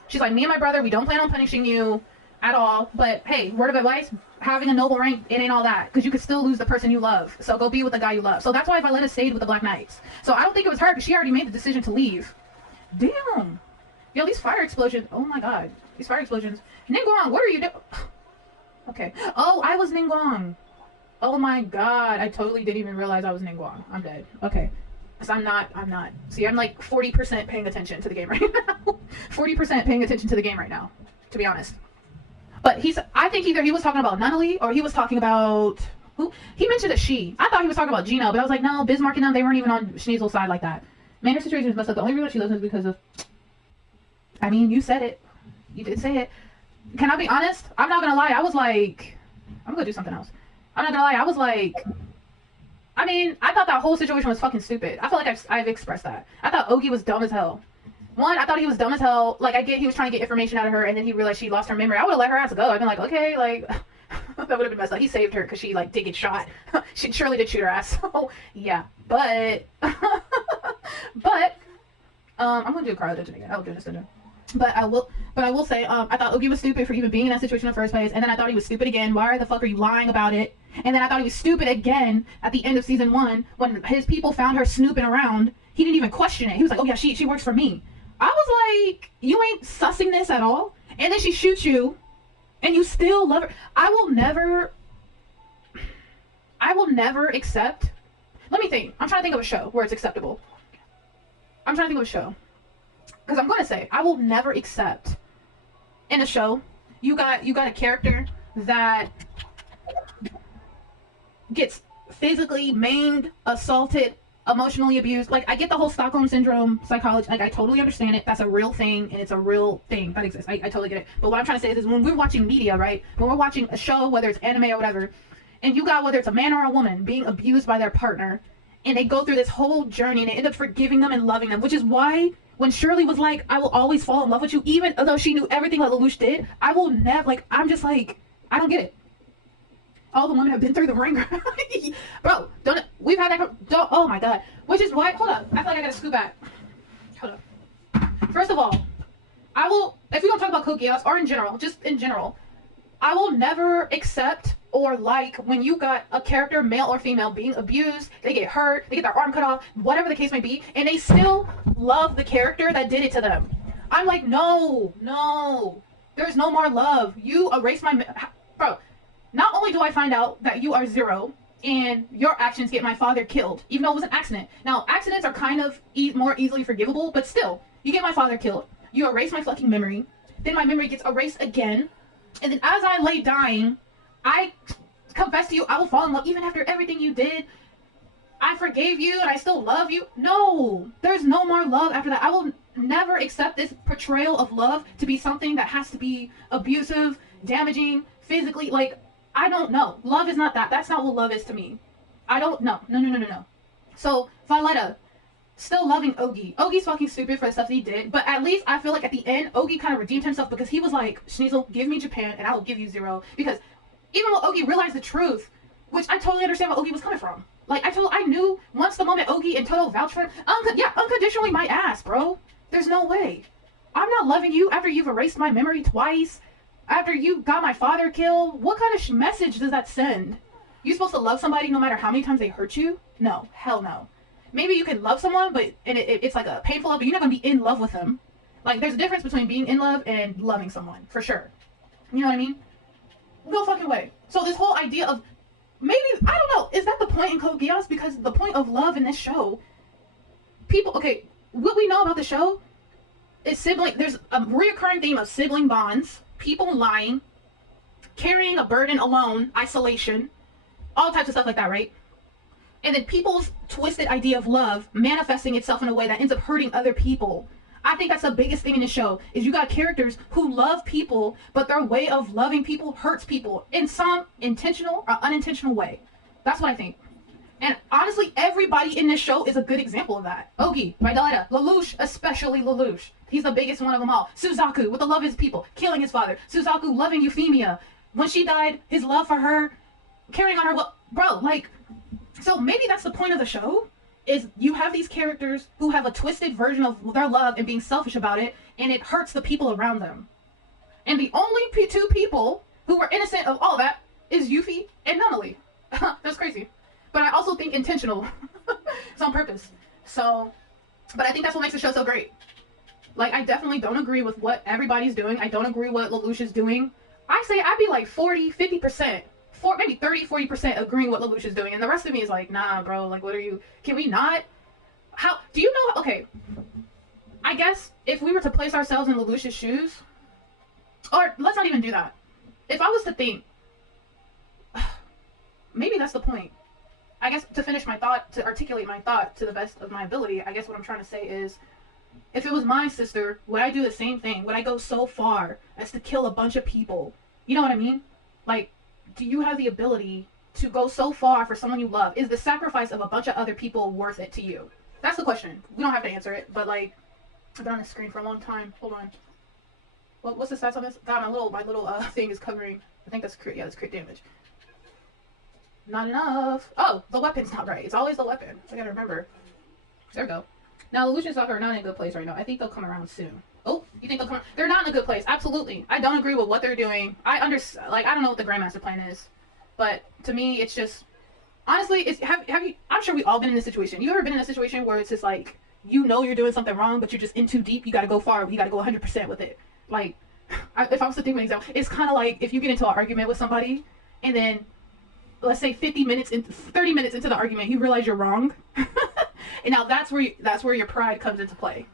She's like, me and my brother, we don't plan on punishing you at all. But, hey, word of advice, having a noble rank, it ain't all that. Because you could still lose the person you love. So go be with the guy you love. So that's why Violetta stayed with the Black Knights. So I don't think it was her, because she already made the decision to leave. Damn. Yo, these fire explosions. Oh, my God. These fire explosions. Ningguang, what are you doing? Okay. Oh, I was Ningguang. Oh, my God. I totally didn't even realize I was Ningguang. I'm dead. Okay. Because I'm not. See, I'm like 40% paying attention to the game right now. 40% paying attention to the game right now, to be honest. But I think either he was talking about Nunnally or he was talking about... Who? He mentioned a she. I thought he was talking about Gino, but I was like, no, Bismarck and them, they weren't even on Schneasel's side like that. Man, her situation is messed up. The only reason she loves him is because of... I mean, you said it. You did say it. Can I be honest? I'm not gonna lie. I was like... I'm gonna do something else. I'm not gonna lie. I was like... I mean, I thought that whole situation was fucking stupid. I feel like I've expressed that. I thought Ogi was dumb as hell. One, I thought he was dumb as hell. Like, I get he was trying to get information out of her, and then he realized she lost her memory. I would have let her ass go. I'd been like, okay, like... that would have been messed up. He saved her because she, like, did get shot. She surely did shoot her ass. So, yeah. But... I'm gonna do a Carla Dungeon again. I'll do this dungeon. But I will say, I thought Ogi was stupid for even being in that situation in the first place, and then I thought he was stupid again. Why the fuck are you lying about it? And then I thought he was stupid again at the end of season 1 when his people found her snooping around. He didn't even question it. He was like, oh yeah, she works for me. I was like, you ain't sussing this at all? And then she shoots you, and you still love her. I will never accept... Let me think. I'm trying to think of a show where it's acceptable. I'm trying to think of a show. Because I'm going to say, I will never accept in a show, you got a character that gets physically maimed, assaulted, emotionally abused. Like, I get the whole Stockholm Syndrome psychology. Like, I totally understand it. That's a real thing, and it's a real thing that exists. I totally get it. But what I'm trying to say is when we're watching media, right? When we're watching a show, whether it's anime or whatever, and you got whether it's a man or a woman being abused by their partner, and they go through this whole journey, and they end up forgiving them and loving them, which is why... When Shirley was like, I will always fall in love with you, even though she knew everything that Lelouch did, I will never, like, I'm just like, I don't get it. All the women have been through the ringer. Bro, we've had that, oh my God. Which is why, hold up, I feel like I gotta scoot back. Hold up. First of all, if we don't talk about Code Geass, or in general, just in general, I will never accept or like when you got a character, male or female, being abused, they get hurt, they get their arm cut off, whatever the case may be, and they still love the character that did it to them. I'm like, no, there's no more love. You erase my... Bro, not only do I find out that you are Zero, and your actions get my father killed, even though it was an accident. Now, accidents are kind of more easily forgivable, but still, you get my father killed, you erase my fucking memory, then my memory gets erased again, and then as I lay dying, I confess to you, I will fall in love even after everything you did. I forgave you and I still love you. No, there's no more love after that. I will never accept this portrayal of love to be something that has to be abusive, damaging, physically. Like, I don't know. Love is not that. That's not what love is to me. I don't know. No. So, Violetta, still loving Ogi. Ogi's fucking stupid for the stuff that he did, but at least I feel like at the end, Ogi kind of redeemed himself because he was like, Schneasel, give me Japan and I will give you Zero. Because even when Ogi realized the truth, which I totally understand where Ogi was coming from. Like, I knew once the moment Ogi and Toto vouched for him, unconditionally my ass, bro. There's no way. I'm not loving you after you've erased my memory twice, after you got my father killed. What kind of message does that send? You supposed to love somebody no matter how many times they hurt you? No, hell no. Maybe you can love someone, but it's like a painful love, but you're not going to be in love with them. Like, there's a difference between being in love and loving someone, for sure. You know what I mean? No fucking way. So this whole idea of maybe, I don't know, is that the point in Code Geass? Because the point of love in this show, people, okay, what we know about the show is there's a reoccurring theme of sibling bonds, people lying, carrying a burden alone, isolation, all types of stuff like that, right? And then people's twisted idea of love manifesting itself in a way that ends up hurting other people. I think that's the biggest thing in the show, is you got characters who love people, but their way of loving people hurts people in some intentional or unintentional way. That's what I think. And honestly, everybody in this show is a good example of that. Ogi, Vidalita, Lelouch, especially Lelouch. He's the biggest one of them all. Suzaku, with the love of his people, killing his father. Suzaku loving Euphemia. When she died, his love for her, carrying on her, well, bro, like, so maybe that's the point of the show, is you have these characters who have a twisted version of their love and being selfish about it, and it hurts the people around them. And the only two people who were innocent of all that is Yuffie and Nunnally. That's crazy. But I also think intentional. It's on purpose. So, but I think that's what makes the show so great. Like, I definitely don't agree with what everybody's doing. I don't agree with what Lelouch is doing. I say I'd be like 40, 50%. Maybe 30, 40% agreeing what Lelouch is doing. And the rest of me is like, nah, bro, like, what are you, can we not? How, do you know, okay, I guess if we were to place ourselves in Lelouch's shoes, or let's not even do that. If I was to think, maybe that's the point. I guess to finish my thought, to articulate my thought to the best of my ability, I guess what I'm trying to say is, if it was my sister, would I do the same thing? Would I go so far as to kill a bunch of people? You know what I mean? Like, do you have the ability to go so far for someone you love? Is the sacrifice of a bunch of other people worth it to you? That's the question. We don't have to answer it, but like, I've been on the screen for a long time. Hold on. What's the stats on this? God, my little thing is covering. I think that's crit. Yeah, that's crit damage. Not enough. Oh, the weapon's not right. It's always the weapon. I gotta remember. There we go. Now, Lelouch and Stalker are not in a good place right now. I think they'll come around soon. Oh, you think they'll come? They're not in a good place. Absolutely. I don't agree with what they're doing. I don't know what the Grandmaster plan is, but to me, it's just, honestly, it's, have you, I'm sure we've all been in this situation. You ever been in a situation where it's just like, you know you're doing something wrong, but you're just in too deep. You gotta go far. You gotta go 100% with it. Like, if I was to think of an example, it's kind of like if you get into an argument with somebody, and then, let's say 30 minutes into the argument, you realize you're wrong. And now that's where your pride comes into play.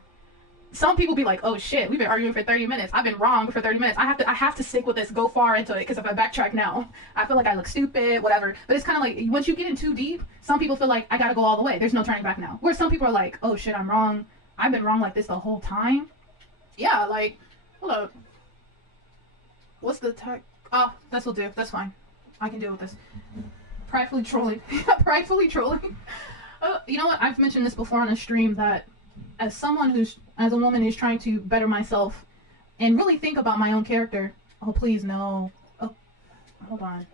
Some people be like, oh shit, we've been arguing for 30 minutes. I've been wrong for 30 minutes. I have to stick with this, go far into it, because if I backtrack now, I feel like I look stupid, whatever. But it's kind of like, once you get in too deep, some people feel like, I gotta go all the way. There's no turning back now. Where some people are like, oh shit, I'm wrong. I've been wrong like this the whole time. Yeah, like, hold up. What's the tech? Oh, this will do. That's fine. I can deal with this. Pridefully trolling. Pridefully trolling. You know what? I've mentioned this before on a stream, that as a woman who's trying to better myself and really think about my own character. Oh, please, no. Oh, hold on.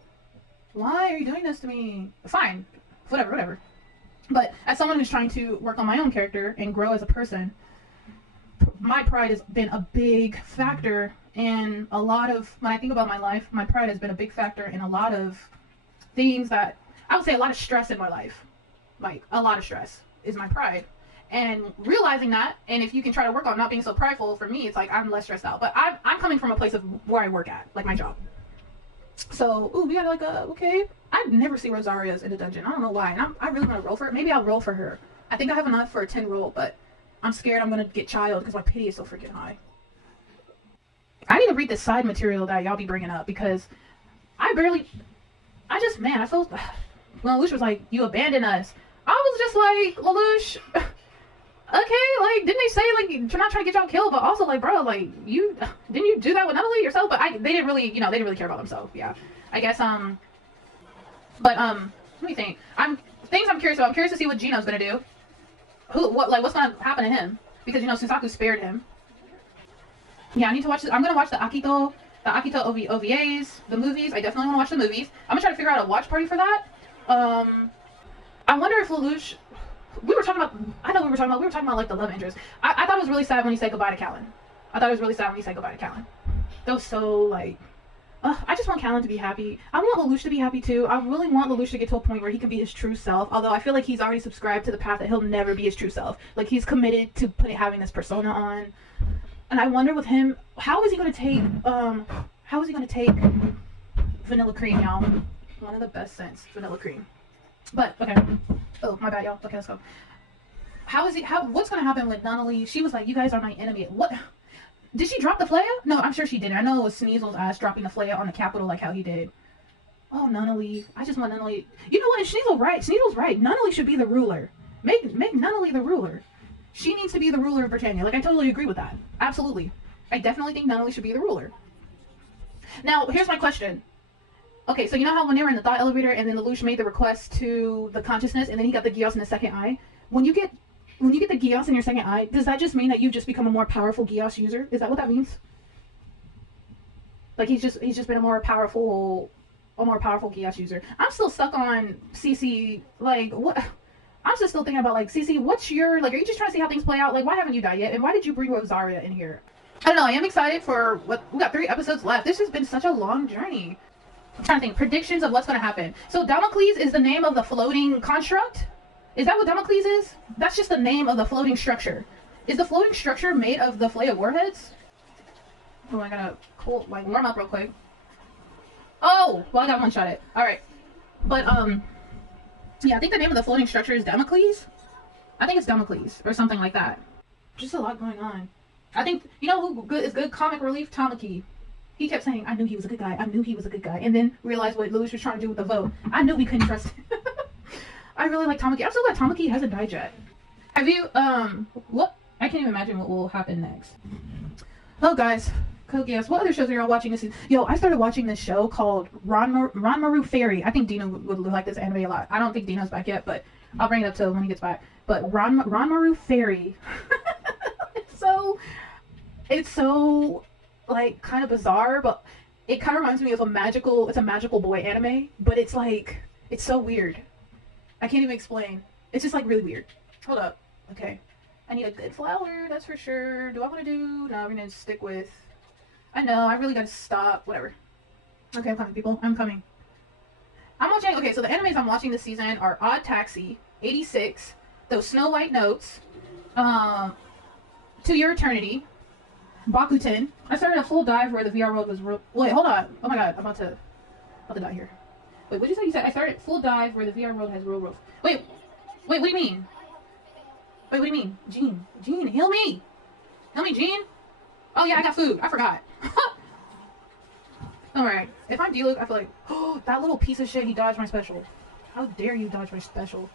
Why are you doing this to me? Fine. Whatever. But as someone who's trying to work on my own character and grow as a person, my pride has been a big factor in a lot of, when I think about my life, my pride has been a big factor in a lot of things that, I would say a lot of stress in my life. Like, a lot of stress is my pride. And realizing that, and if you can try to work on not being so prideful, for me, it's like I'm less stressed out. But I'm coming from a place of where I work at, like my job. So, ooh, we got like okay. I never see Rosaria's in the dungeon. I don't know why. And I really want to roll for it. Maybe I'll roll for her. I think I have enough for a 10 roll, but I'm scared I'm going to get child because my pity is so freaking high. I need to read the side material that y'all be bringing up, because I felt, when Lelouch was like, you abandoned us, I was just like, Lelouch, okay, like, didn't they say, like, you're not trying to get y'all killed, but also, like, bro, like, didn't you do that with Nunnally yourself? But they didn't really care about themselves, yeah. I guess, let me think. Things I'm curious about. I'm curious to see what Gino's gonna do. What's gonna happen to him? Because, Suzaku spared him. Yeah, I need to watch this. I'm gonna watch the Akito OVAs, the movies. I definitely wanna watch the movies. I'm gonna try to figure out a watch party for that. I wonder if Lelouch, we were talking about like the love interest. I thought it was really sad when he said goodbye to Callan. That was so like, I just want Callan to be happy. I want Lelouch to be happy too. I really want Lelouch to get to a point where he can be his true self. Although I feel like he's already subscribed to the path that he'll never be his true self. Like, he's committed to having this persona on. And I wonder with him, how is he going to take vanilla cream, y'all? One of the best scents, vanilla cream. But, okay. Oh, my bad, y'all. Okay, let's go. What's going to happen with Nunnally? She was like, you guys are my enemy. What? Did she drop the flare? No, I'm sure she didn't. I know it was Sneasel's ass dropping the flare on the Capitol like how he did. Oh, Nunnally. I just want Nunnally. You know what? Sneasel's right. Nunnally should be the ruler. Make Nunnally the ruler. She needs to be the ruler of Britannia. Like, I totally agree with that. Absolutely. I definitely think Nunnally should be the ruler. Now, here's my question. Okay, so you know how when they were in the thought elevator and then Lelouch made the request to the consciousness and then he got the Geass in the second eye? When you get the Geass in your second eye, does that just mean that you just become a more powerful Geass user? Is that what that means? Like he's just been a more powerful Geass user. I'm still stuck on CC. Like what? I'm just still thinking about like CC. What's your like? Are you just trying to see how things play out? Like why haven't you died yet? And why did you bring Rosaria in here? I don't know. I am excited for what we got. 3 episodes left. This has been such a long journey. I'm trying to think predictions of what's going to happen. So Damocles is the name of the floating construct. Is that what Damocles is? That's just the name of the floating structure. Is the floating structure made of the Flaya warheads? Oh, I gotta warm up real quick. Oh, well I got one shot at. All right, but yeah, I think the name of the floating structure is Damocles. I think it's Damocles or something like that. Just a lot going on. I think you know who is good comic relief? Tamaki. He kept saying, I knew he was a good guy. I knew he was a good guy. And then realized what Lelouch was trying to do with the vote. I knew we couldn't trust him. I really like Tamaki. I'm so glad Tamaki hasn't died yet. Have you, what? I can't even imagine what will happen next. Oh, guys. Code Geass. What other shows are y'all watching this season? Yo, I started watching this show called Ranmaru Fairy. I think Dino would like this anime a lot. I don't think Dino's back yet, but I'll bring it up to when he gets back. But Ranmaru Fairy. It's so like kind of bizarre, but it kind of reminds me of it's a magical boy anime, but it's like it's so weird. I can't even explain. It's just like really weird. Hold up. Okay. I need a good flower, that's for sure. Do I want to do? No, I'm gonna stick with. I know. I really gotta stop. Whatever. Okay, I'm coming, people. I'm coming. I'm watching. Okay, so the animes I'm watching this season are Odd Taxi, 86, those Snow White Notes, To Your Eternity, Bakuten. I started a full dive where the VR world was real. Wait, hold on. Oh my god, I'm about to die here. Wait, what did you say? You said I started full dive where the VR world has real growth. Wait, what do you mean? Wait, what do you mean? Gene, heal me! Heal me, Gene! Oh yeah, I got food. I forgot. Alright, if I'm D-Luke, I feel like, oh, that little piece of shit, he dodged my special. How dare you dodge my special?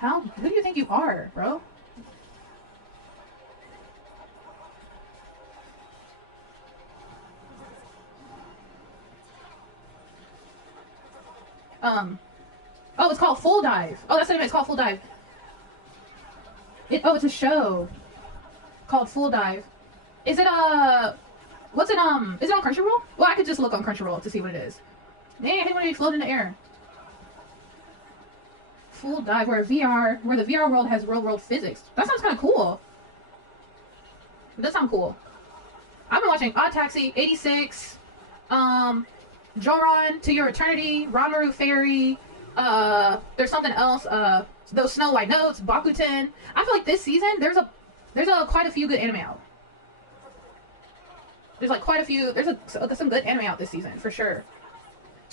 Who do you think you are, bro? Oh, it's called Full Dive. Oh, that's the name. It's called Full Dive. It's a show called Full Dive. Is it is it on Crunchyroll? Well, I could just look on Crunchyroll to see what it is. Hey, I hate when you float in the air. Full Dive, where the VR world has real world physics. That sounds kind of cool. That sounds cool. I've been watching Odd Taxi, 86, Joran, To Your Eternity, Ranmaru Fairy, there's something else, those Snow White Notes, Bakuten. I feel like this season, there's quite a few good anime out. There's some good anime out this season, for sure.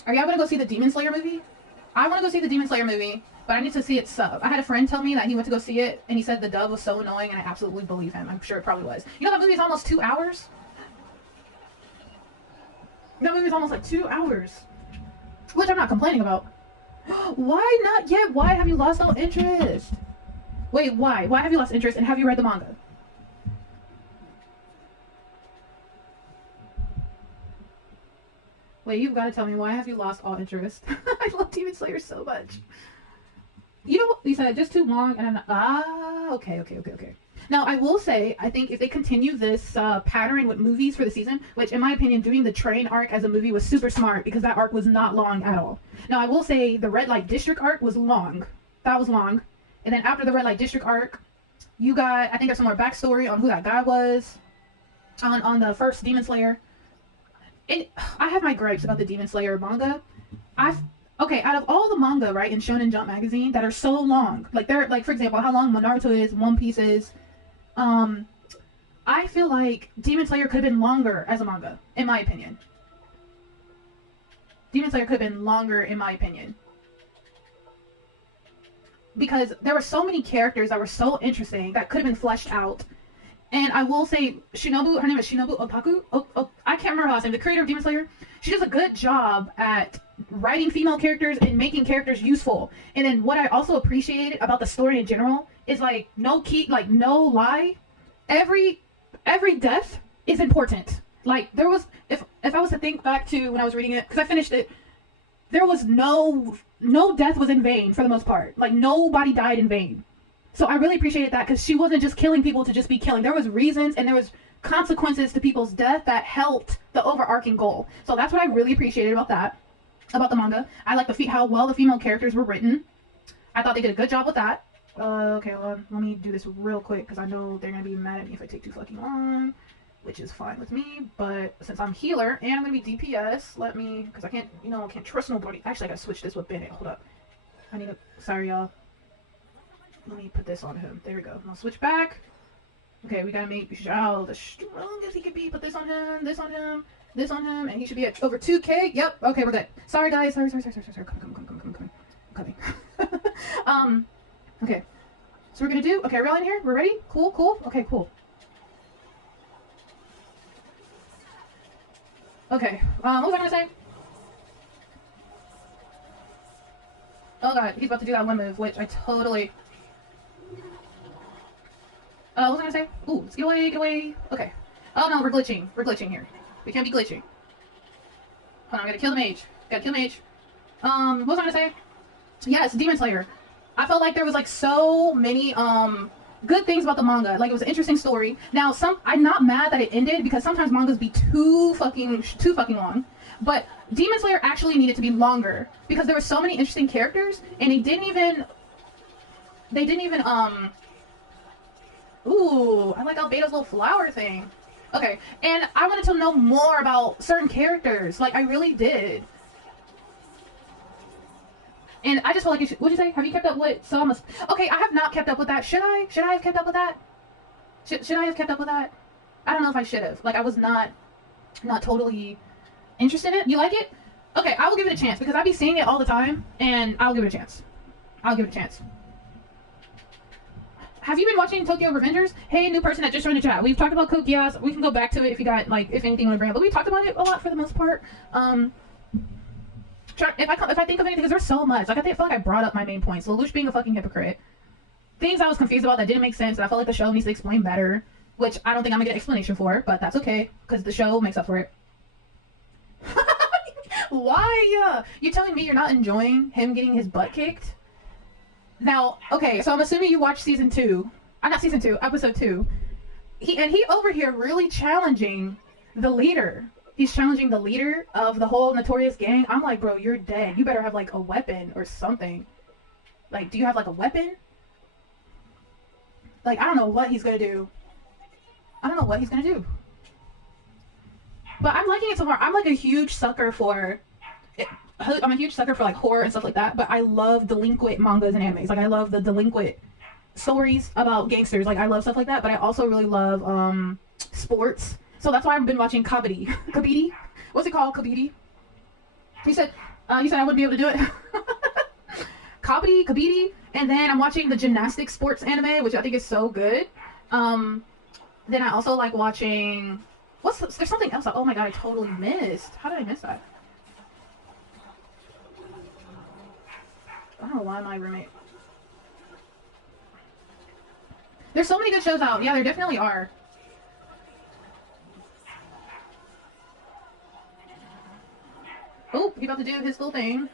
Are y'all gonna go see the Demon Slayer movie? I wanna go see the Demon Slayer movie, but I need to see it sub. I had a friend tell me that he went to go see it, and he said the dub was so annoying, and I absolutely believe him. I'm sure it probably was. You know that movie's almost 2 hours? That movie's almost like 2 hours. Which I'm not complaining about. Why not yet? Why have you lost all interest? Wait, why? Why have you lost interest, and have you read the manga? Wait, you've got to tell me, why have you lost all interest? I love Demon Slayer so much. You know what? You said just too long, and I'm not... okay. Now, I will say, I think if they continue this pattern with movies for the season, which in my opinion, doing the train arc as a movie was super smart because that arc was not long at all. Now, I will say the Red Light District arc was long. That was long. And then after the Red Light District arc, you got, I think there's some more backstory on who that guy was on the first Demon Slayer. And I have my gripes about the Demon Slayer manga. Okay, out of all the manga, right, in Shonen Jump magazine that are so long, like they're like, for example, how long Naruto is, One Piece is, I feel like Demon Slayer could have been longer as a manga, in my opinion. Demon Slayer could have been longer, in my opinion. Because there were so many characters that were so interesting that could have been fleshed out. And I will say, Shinobu, her name is Shinobu Otaku. I can't remember her last name. The creator of Demon Slayer. She does a good job at writing female characters and making characters useful. And then what I also appreciated about the story in general is like no lie. Every death is important. Like there was, if I was to think back to when I was reading it, because I finished it, there was no death was in vain for the most part. Like nobody died in vain. So I really appreciated that because she wasn't just killing people to just be killing. There was reasons and there was consequences to people's death that helped the overarching goal. So that's what I really appreciated about that, about the manga. I like how well the female characters were written. I thought they did a good job with that. Okay, hold on. Let me do this real quick because I know they're going to be mad at me if I take too fucking long, which is fine with me. But since I'm healer and I'm going to be DPS, let me, because I can't trust nobody. Actually, I got to switch this with Bennett. Hold up. I need to, sorry, y'all. Let me put this on him. There we go. I'm going to switch back. Okay, we got to make Yall the strongest he could be. Put this on him, this on him, this on him, and he should be at over 2k. Yep. Okay, we're good. Sorry, guys. Sorry. Coming. Okay. So we're going to do, okay, are we all in here? We're ready? Cool. Okay, cool. Okay, what was I going to say? Oh god, he's about to do that one move, which I totally... what was I gonna say? Ooh, let's get away. Okay. Oh no, we're glitching. We're glitching here. We can't be glitching. Hold on, I gotta kill the mage. What was I gonna say? Yes, Demon Slayer. I felt like there was like so many good things about the manga. Like it was an interesting story. Now I'm not mad that it ended because sometimes mangas be too fucking long. But Demon Slayer actually needed to be longer because there were so many interesting characters and they didn't even ooh, I like Albedo's little flower thing. Okay, and I wanted to know more about certain characters. Like, I really did. And I just felt like what'd you say? Have you kept up with some... Okay, I have not kept up with that. Should I? Should I have kept up with that? Should I have kept up with that? I don't know if I should have. Like, I was not totally interested in it. You like it? Okay, I will give it a chance because I be seeing it all the time, and I'll give it a chance. Have you been watching Tokyo Revengers? Hey, new person that just joined the chat. We've talked about Code Geass. We can go back to it if you got, like, if anything you want to bring up. But we talked about it a lot for the most part. If I think of anything, because there's so much. Like, I feel like I brought up my main points. Lelouch being a fucking hypocrite. Things I was confused about that didn't make sense, and I felt like the show needs to explain better. Which I don't think I'm going to get an explanation for, but that's okay. Because the show makes up for it. Why? You telling me you're not enjoying him getting his butt kicked? Now, okay, so I'm assuming you watched season 2. Not season 2, episode 2. He over here really challenging the leader. He's challenging the leader of the whole notorious gang. I'm like, bro, you're dead. You better have, like, a weapon or something. Like, do you have, like, a weapon? Like, I don't know what he's gonna do. But I'm liking it so far. I'm, like, a huge sucker for... I'm a huge sucker for like horror and stuff like that, but I love delinquent mangas and animes. Like I love the delinquent stories about gangsters. Like I love stuff like that, but I also really love sports. So that's why I've been watching Kabaddi. Kabaddi? What's it called? Kabaddi? You said I wouldn't be able to do it. Kabaddi, and then I'm watching the gymnastics sports anime, which I think is so good. Then I also like watching there's something else. Oh my god, I totally missed. How did I miss that? I don't know why my roommate... There's so many good shows out. Yeah, there definitely are. Oh, he's about to do his little thing.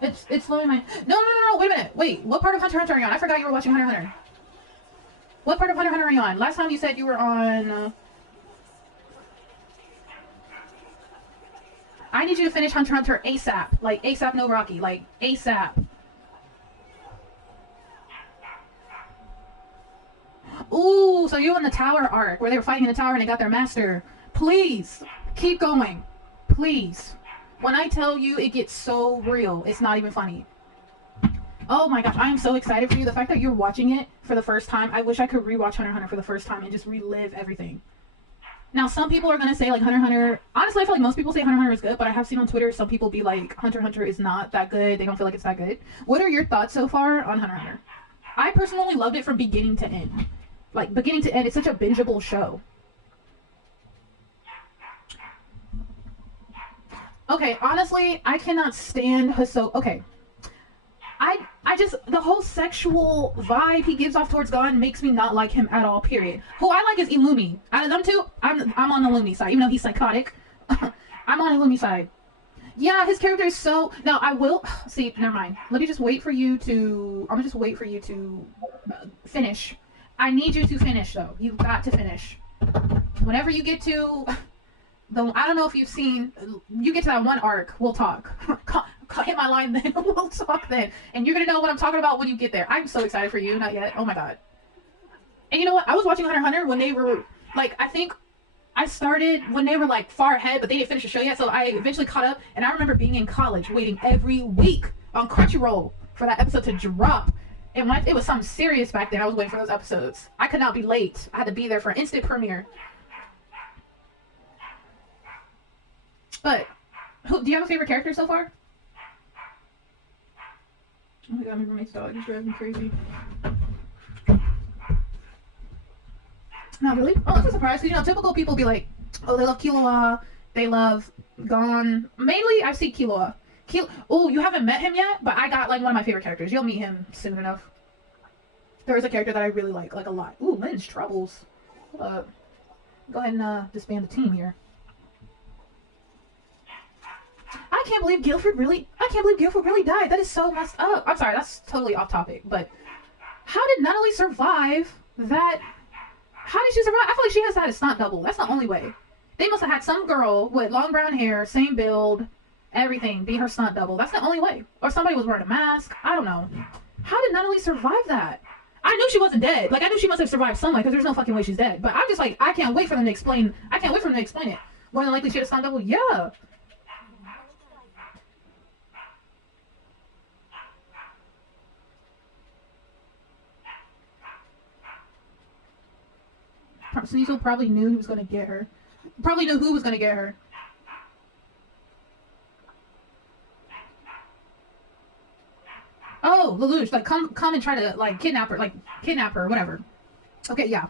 It's slowing my... No, wait a minute. Wait, what part of Hunter x Hunter are you on? I forgot you were watching Hunter x Hunter. What part of Hunter x Hunter are you on? Last time you said you were on... I need you to finish Hunter x Hunter ASAP. Like, ASAP no Rocky. Like, ASAP. Ooh, so you're in the tower arc, where they were fighting in the tower and they got their master. Please, keep going. Please. When I tell you it gets so real, it's not even funny. Oh my gosh, I am so excited for you. The fact that you're watching it for the first time, I wish I could rewatch Hunter x Hunter for the first time and just relive everything. Now, some people are going to say, like, Hunter x Hunter... Honestly, I feel like most people say Hunter x Hunter is good, but I have seen on Twitter some people be like, Hunter x Hunter is not that good. They don't feel like it's that good. What are your thoughts so far on Hunter x Hunter? I personally loved it from beginning to end. Like, beginning to end, it's such a bingeable show. Okay, honestly, I cannot stand Hisoka. Okay. I just, the whole sexual vibe he gives off towards Gon makes me not like him at all, period. Who I like is Illumi. Out of them two, I'm on the Illumi side, even though he's psychotic. I'm on Illumi's side. Yeah, his character is so... Now, I will... See, never mind. Let me just wait for you to... I'm gonna just wait for you to finish. I need you to finish, though. You've got to finish. Whenever you get to... I don't know if you've seen... You get to that one arc, we'll talk. Hit my line then, we'll talk then. And you're gonna know what I'm talking about when you get there. I'm so excited for you. Not yet. Oh my god. And you know what? I was watching Hunter x Hunter when they were... Like, I think... I started when they were like far ahead, but they didn't finish the show yet, so I eventually caught up. And I remember being in college, waiting every week on Crunchyroll for that episode to drop. And when it was something serious back then, I was waiting for those episodes. I could not be late. I had to be there for an instant premiere. But do you have a favorite character so far? Oh my god, my roommate's dog is driving me crazy. Not really. Oh, that's a surprise. Because, you know, typical people be like, oh, they love Killua, they love Gon. Mainly, I see Killua. Oh, you haven't met him yet? But I got, like, one of my favorite characters. You'll meet him soon enough. There is a character that I really like a lot. Ooh, Lynn's Troubles. Hold up. Go ahead and disband the team here. I can't believe Guilford really died. That is so messed up. I'm sorry, that's totally off topic. But how did Nunnally survive that... How did she survive? I feel like she has had a stunt double. That's the only way. They must have had some girl with long brown hair, same build, everything, be her stunt double. That's the only way. Or somebody was wearing a mask. I don't know. How did Nunnally survive that? I knew she wasn't dead. Like, I knew she must have survived somewhere, because there's no fucking way she's dead. But I'm just like, I can't wait for them to explain. I can't wait for them to explain it. More than likely she had a stunt double? Yeah. Sneasel probably knew he was going to get her. Probably knew who was going to get her. Oh, Lelouch, like, come and try to, like, kidnap her, whatever. Okay, yeah.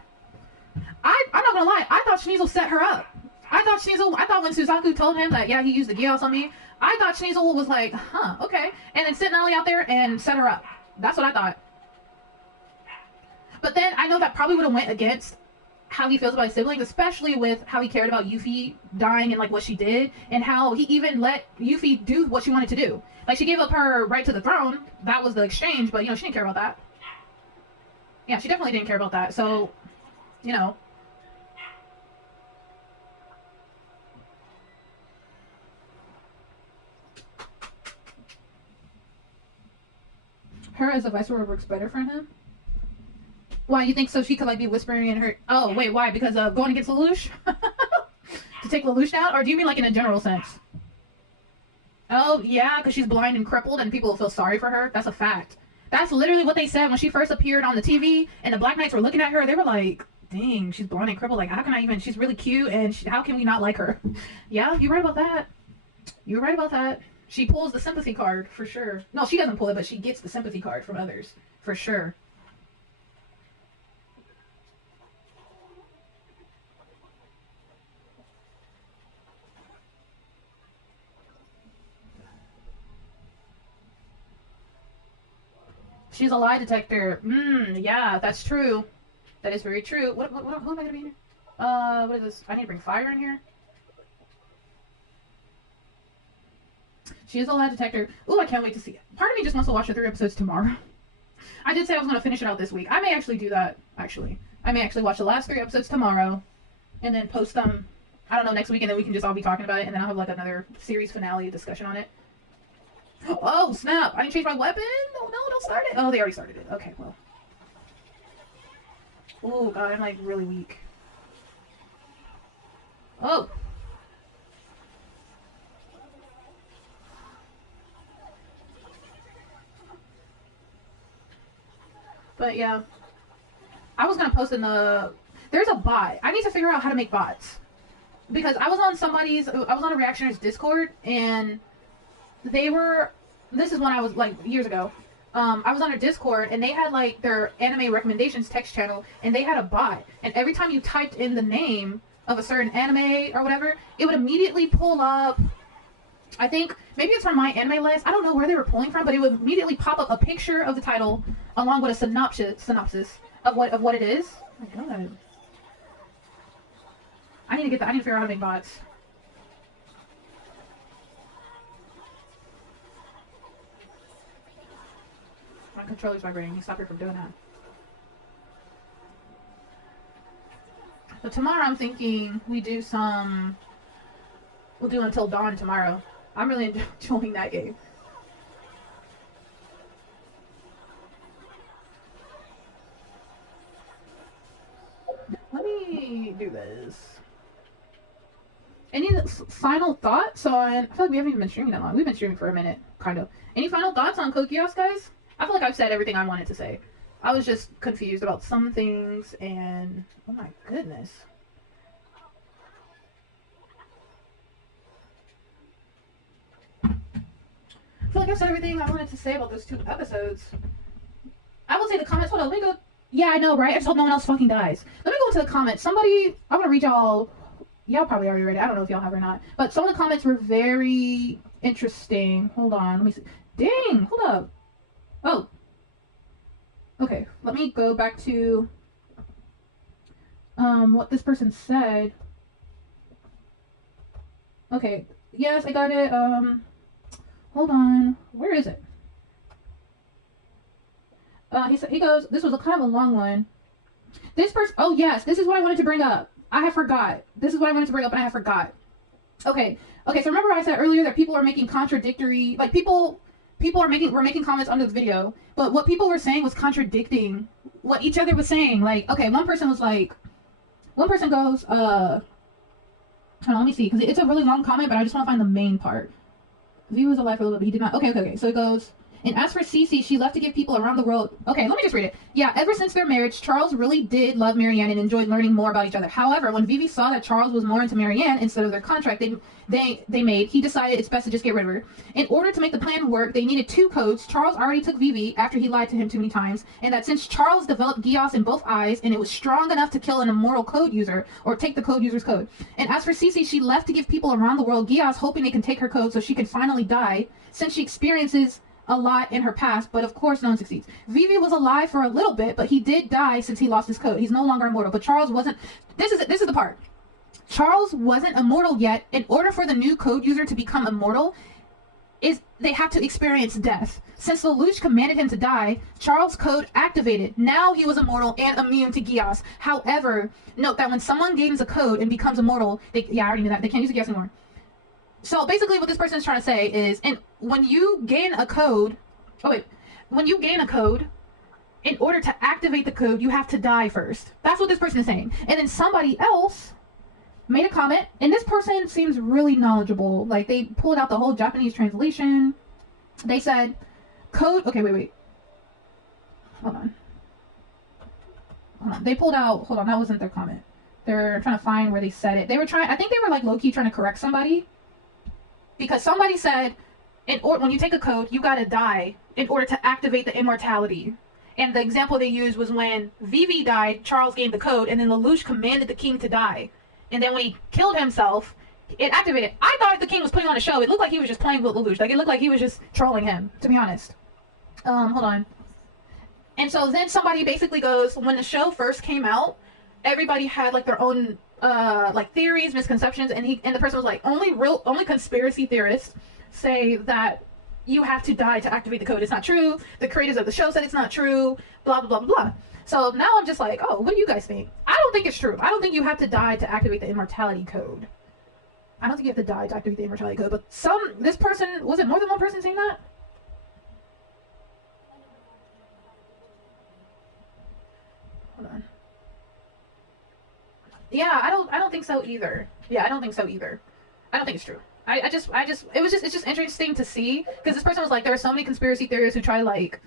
I'm not gonna lie, I thought Sneasel set her up. I thought when Suzaku told him that, yeah, he used the Geass on me, I thought Sneasel was like, huh, okay. And then sent Nunnally out there and set her up. That's what I thought. But then, I know that probably would have went against how he feels about his siblings, especially with how he cared about Yuffie dying and like what she did, and how he even let Yuffie do what she wanted to do. Like, she gave up her right to the throne. That was the exchange, but, you know, she didn't care about that. Yeah, she definitely didn't care about that. So, you know. Her as a viceroy works better for him? Why, you think so she could, like, be whispering in her... Oh, wait, why? Because of going against Lelouch? To take Lelouch down? Or do you mean, like, in a general sense? Oh, yeah, because she's blind and crippled and people will feel sorry for her? That's a fact. That's literally what they said when she first appeared on the TV and the Black Knights were looking at her. They were like, dang, she's blind and crippled. Like, how can I even... She's really cute and how can we not like her? Yeah, you're right about that. You're right about that. She pulls the sympathy card, for sure. No, she doesn't pull it, but she gets the sympathy card from others. For sure. She's a lie detector. Yeah, that's true. That is very true. Who am I gonna be in here? What is this? I need to bring fire in here. She is a lie detector. Ooh, I can't wait to see it. Part of me just wants to watch the 3 episodes tomorrow. I did say I was gonna finish it out this week. I may actually do that, actually. I may actually watch the last 3 episodes tomorrow, and then post them, I don't know, next week, and then we can just all be talking about it, and then I'll have, like, another series finale discussion on it. Oh, snap. I didn't change my weapon? Oh, no, don't start it. Oh, they already started it. Okay, well. Oh, God, I'm, like, really weak. Oh. But, yeah. I was going to post in the... There's a bot. I need to figure out how to make bots. because I was on a reactioners Discord, and this is when I was like years ago. I was on their Discord, and they had like their anime recommendations text channel, and they had a bot, and every time you typed in the name of a certain anime or whatever, it would immediately pull up. I think maybe it's from my anime list. I don't know where they were pulling from, but it would immediately pop up a picture of the title along with a synopsis of what it is. Oh my god. I need to figure out how to make bots. My controller's vibrating. You stop her from doing that. But tomorrow I'm thinking we'll do Until Dawn tomorrow. I'm really enjoying that game. Let me do this. Any final thoughts on... I feel like we haven't even been streaming that long. We've been streaming for a minute, kind of. Any final thoughts on Code Geass, guys? I feel like I've said everything I wanted to say. I was just confused about some things, and... oh my goodness. I feel like I've said everything I wanted to say about those 2 episodes. I will say the comments... hold on, let me go... yeah, I know, right? I just hope no one else fucking dies. Let me go into the comments. Somebody... I'm gonna read y'all... y'all probably already read it. I don't know if y'all have or not. But some of the comments were very interesting. Hold on, let me see. Dang, hold up. Oh. Okay, let me go back to... what this person said. Okay, yes, I got it. Hold on. Where is it? He goes, this was a kind of a long one. This person, oh yes, this is what I wanted to bring up. I have forgot. This is what I wanted to bring up, and I have forgot. Okay, so remember I said earlier that people are making contradictory, like people were making comments under the video, but what people were saying was contradicting what each other was saying. Like, okay, one person goes, hold on, let me see, because it's a really long comment, but I just want to find the main part. V was alive for a little bit, but he did not. Okay. So it goes, and as for Cece, she left to give people around the world. Okay, let me just read it. Yeah, ever since their marriage, Charles really did love Marianne and enjoyed learning more about each other. However, when Vivi saw that Charles was more into Marianne instead of their contract they made, he decided it's best to just get rid of her. In order to make the plan work, they needed 2 codes. Charles already took Vivi after he lied to him too many times, and that since Charles developed Geass in both eyes, and it was strong enough to kill an immortal code user, or take the code user's code. And as for Cece, she left to give people around the world Geass, hoping they can take her code so she can finally die, since she experiences a lot in her past, but of course no one succeeds. Vivi was alive for a little bit, but he did die since he lost his code. He's no longer immortal, but Charles wasn't. This is the part. Charles wasn't immortal yet. In order for the new code user to become immortal, they have to experience death. Since Lelouch commanded him to die, Charles' code activated. Now he was immortal and immune to Geass. However, note that when someone gains a code and becomes immortal, I already knew that, they can't use the Geass anymore. So basically what this person is trying to say is, and when you gain a code, in order to activate the code, you have to die first. That's what this person is saying. And then somebody else made a comment, and this person seems really knowledgeable. Like, they pulled out the whole Japanese translation. They said, code, okay, wait. Hold on. They pulled out, hold on, that wasn't their comment. They're trying to find where they said it. I think they were like low-key trying to correct somebody. Because somebody said, when you take a code, you gotta die in order to activate the immortality. And the example they used was when Vivi died, Charles gained the code, and then Lelouch commanded the king to die. And then when he killed himself, it activated. I thought the king was putting on a show. It looked like he was just playing with Lelouch. Like, it looked like he was just trolling him, to be honest. Hold on. And so then somebody basically goes, when the show first came out, everybody had like their own like theories, misconceptions, and the person was like, only conspiracy theorists say that you have to die to activate the code. It's not true. The creators of the show said it's not true. Blah blah blah blah. So now I'm just like, oh, what do you guys think? I don't think it's true. I don't think you have to die to activate the immortality code. I don't think you have to die to activate the immortality code. But this person, was it more than one person saying that? Hold on. Yeah, I don't think so either. Yeah, I don't think so either. I don't think it's true. It's just interesting to see, because this person was like, there are so many conspiracy theorists who try to like,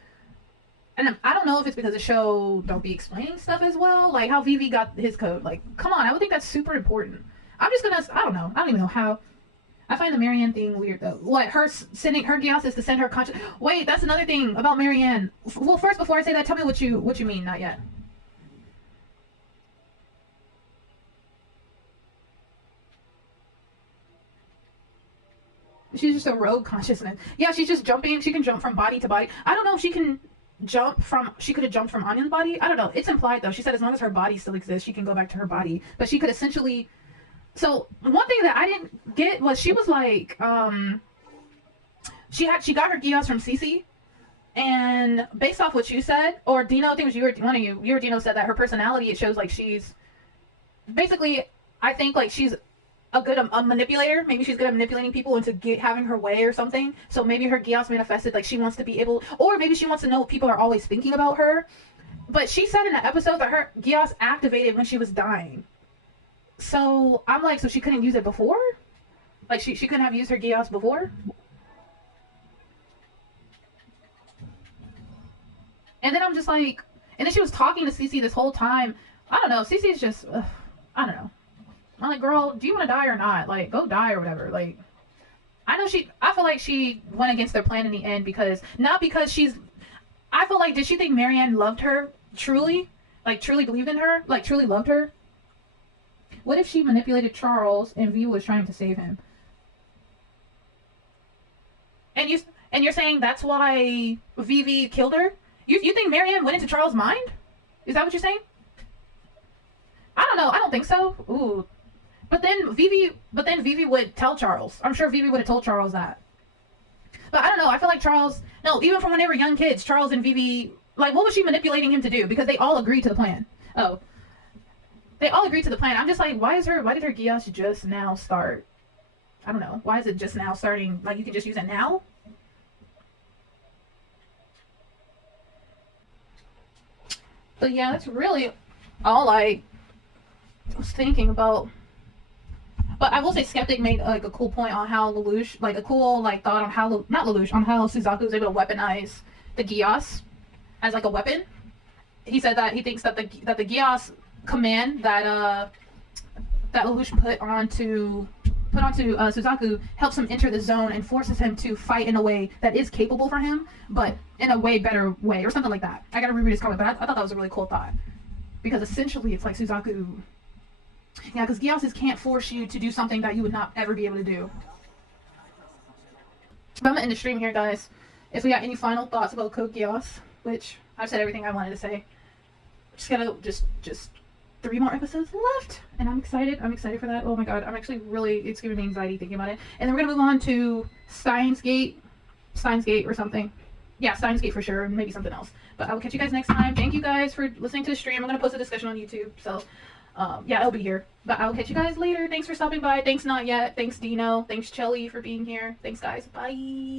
and I don't know if it's because the show don't be explaining stuff as well, like how Vivi got his code. Like, come on, I would think that's super important. I'm just gonna, I don't know. I don't even know how. I find the Marianne thing weird though. What, her sending her Geass is to send her conscious. Wait, that's another thing about Marianne. Well, first, before I say that, tell me what you mean. Not yet. She's just a rogue consciousness. Yeah, she's just jumping. She can jump from body to body. I don't know if she can jump from. She could have jumped from Anya's body. I don't know. It's implied though. She said as long as her body still exists, she can go back to her body. But she could essentially. So one thing that I didn't get was she was like, she got her Geass from Cece, and based off what you said, or Dino, I think it was you or one of you or Dino said that her personality, it shows like she's basically, I think like she's a good a manipulator. Maybe she's good at manipulating people into having her way or something. So maybe her Geass manifested like she wants to be able, or maybe she wants to know what people are always thinking about her. But she said in the episode that her Geass activated when she was dying. So I'm like, so she couldn't use it before? Like she couldn't have used her Geass before? And then I'm just like, and then she was talking to Cece this whole time. I don't know. Cece's just, I don't know. I'm like, girl, do you want to die or not? Like, go die or whatever. Like, I feel like she went against their plan in the end not because I feel like, did she think Marianne loved her truly? Like, truly believed in her? Like, truly loved her? What if she manipulated Charles and V was trying to save him? And you're saying that's why Vivi killed her? You think Marianne went into Charles' mind? Is that what you're saying? I don't know. I don't think so. Ooh. But then Vivi would tell Charles. I'm sure Vivi would have told Charles that. But I don't know. I feel like Charles, no, even from when they were young kids, Charles and Vivi, like, what was she manipulating him to do? Because they all agreed to the plan. Oh. They all agreed to the plan. I'm just like, why did her Geass just now start? I don't know. Why is it just now starting? Like, you can just use it now? But yeah, that's really all I was thinking about. But I will say Skeptic made like a cool point on how Lelouch, like a cool like thought on how, not Lelouch, on how Suzaku was able to weaponize the Geass as like a weapon. He said that he thinks that the Geass command that Lelouch put onto Suzaku helps him enter the zone and forces him to fight in a way that is capable for him, but in a way better way, or something like that. I gotta reread his comment, but I thought that was a really cool thought. Because essentially it's like Suzaku... Yeah, because Geass can't force you to do something that you would not ever be able to do. But I'm gonna end the stream here, guys. If we got any final thoughts about Code Geass, which I've said everything I wanted to say. Just gotta, just 3 more episodes left, and I'm excited. I'm excited for that. Oh my god, I'm actually really, it's giving me anxiety thinking about it. And then we're gonna move on to Steins Gate or something. Yeah, Steins Gate for sure, and maybe something else. But I will catch you guys next time. Thank you guys for listening to the stream. I'm gonna post a discussion on YouTube, so yeah, it'll be here. But I will catch you guys later. Thanks for stopping by. Thanks Not Yet. Thanks Dino. Thanks Chelly for being here. Thanks guys. Bye.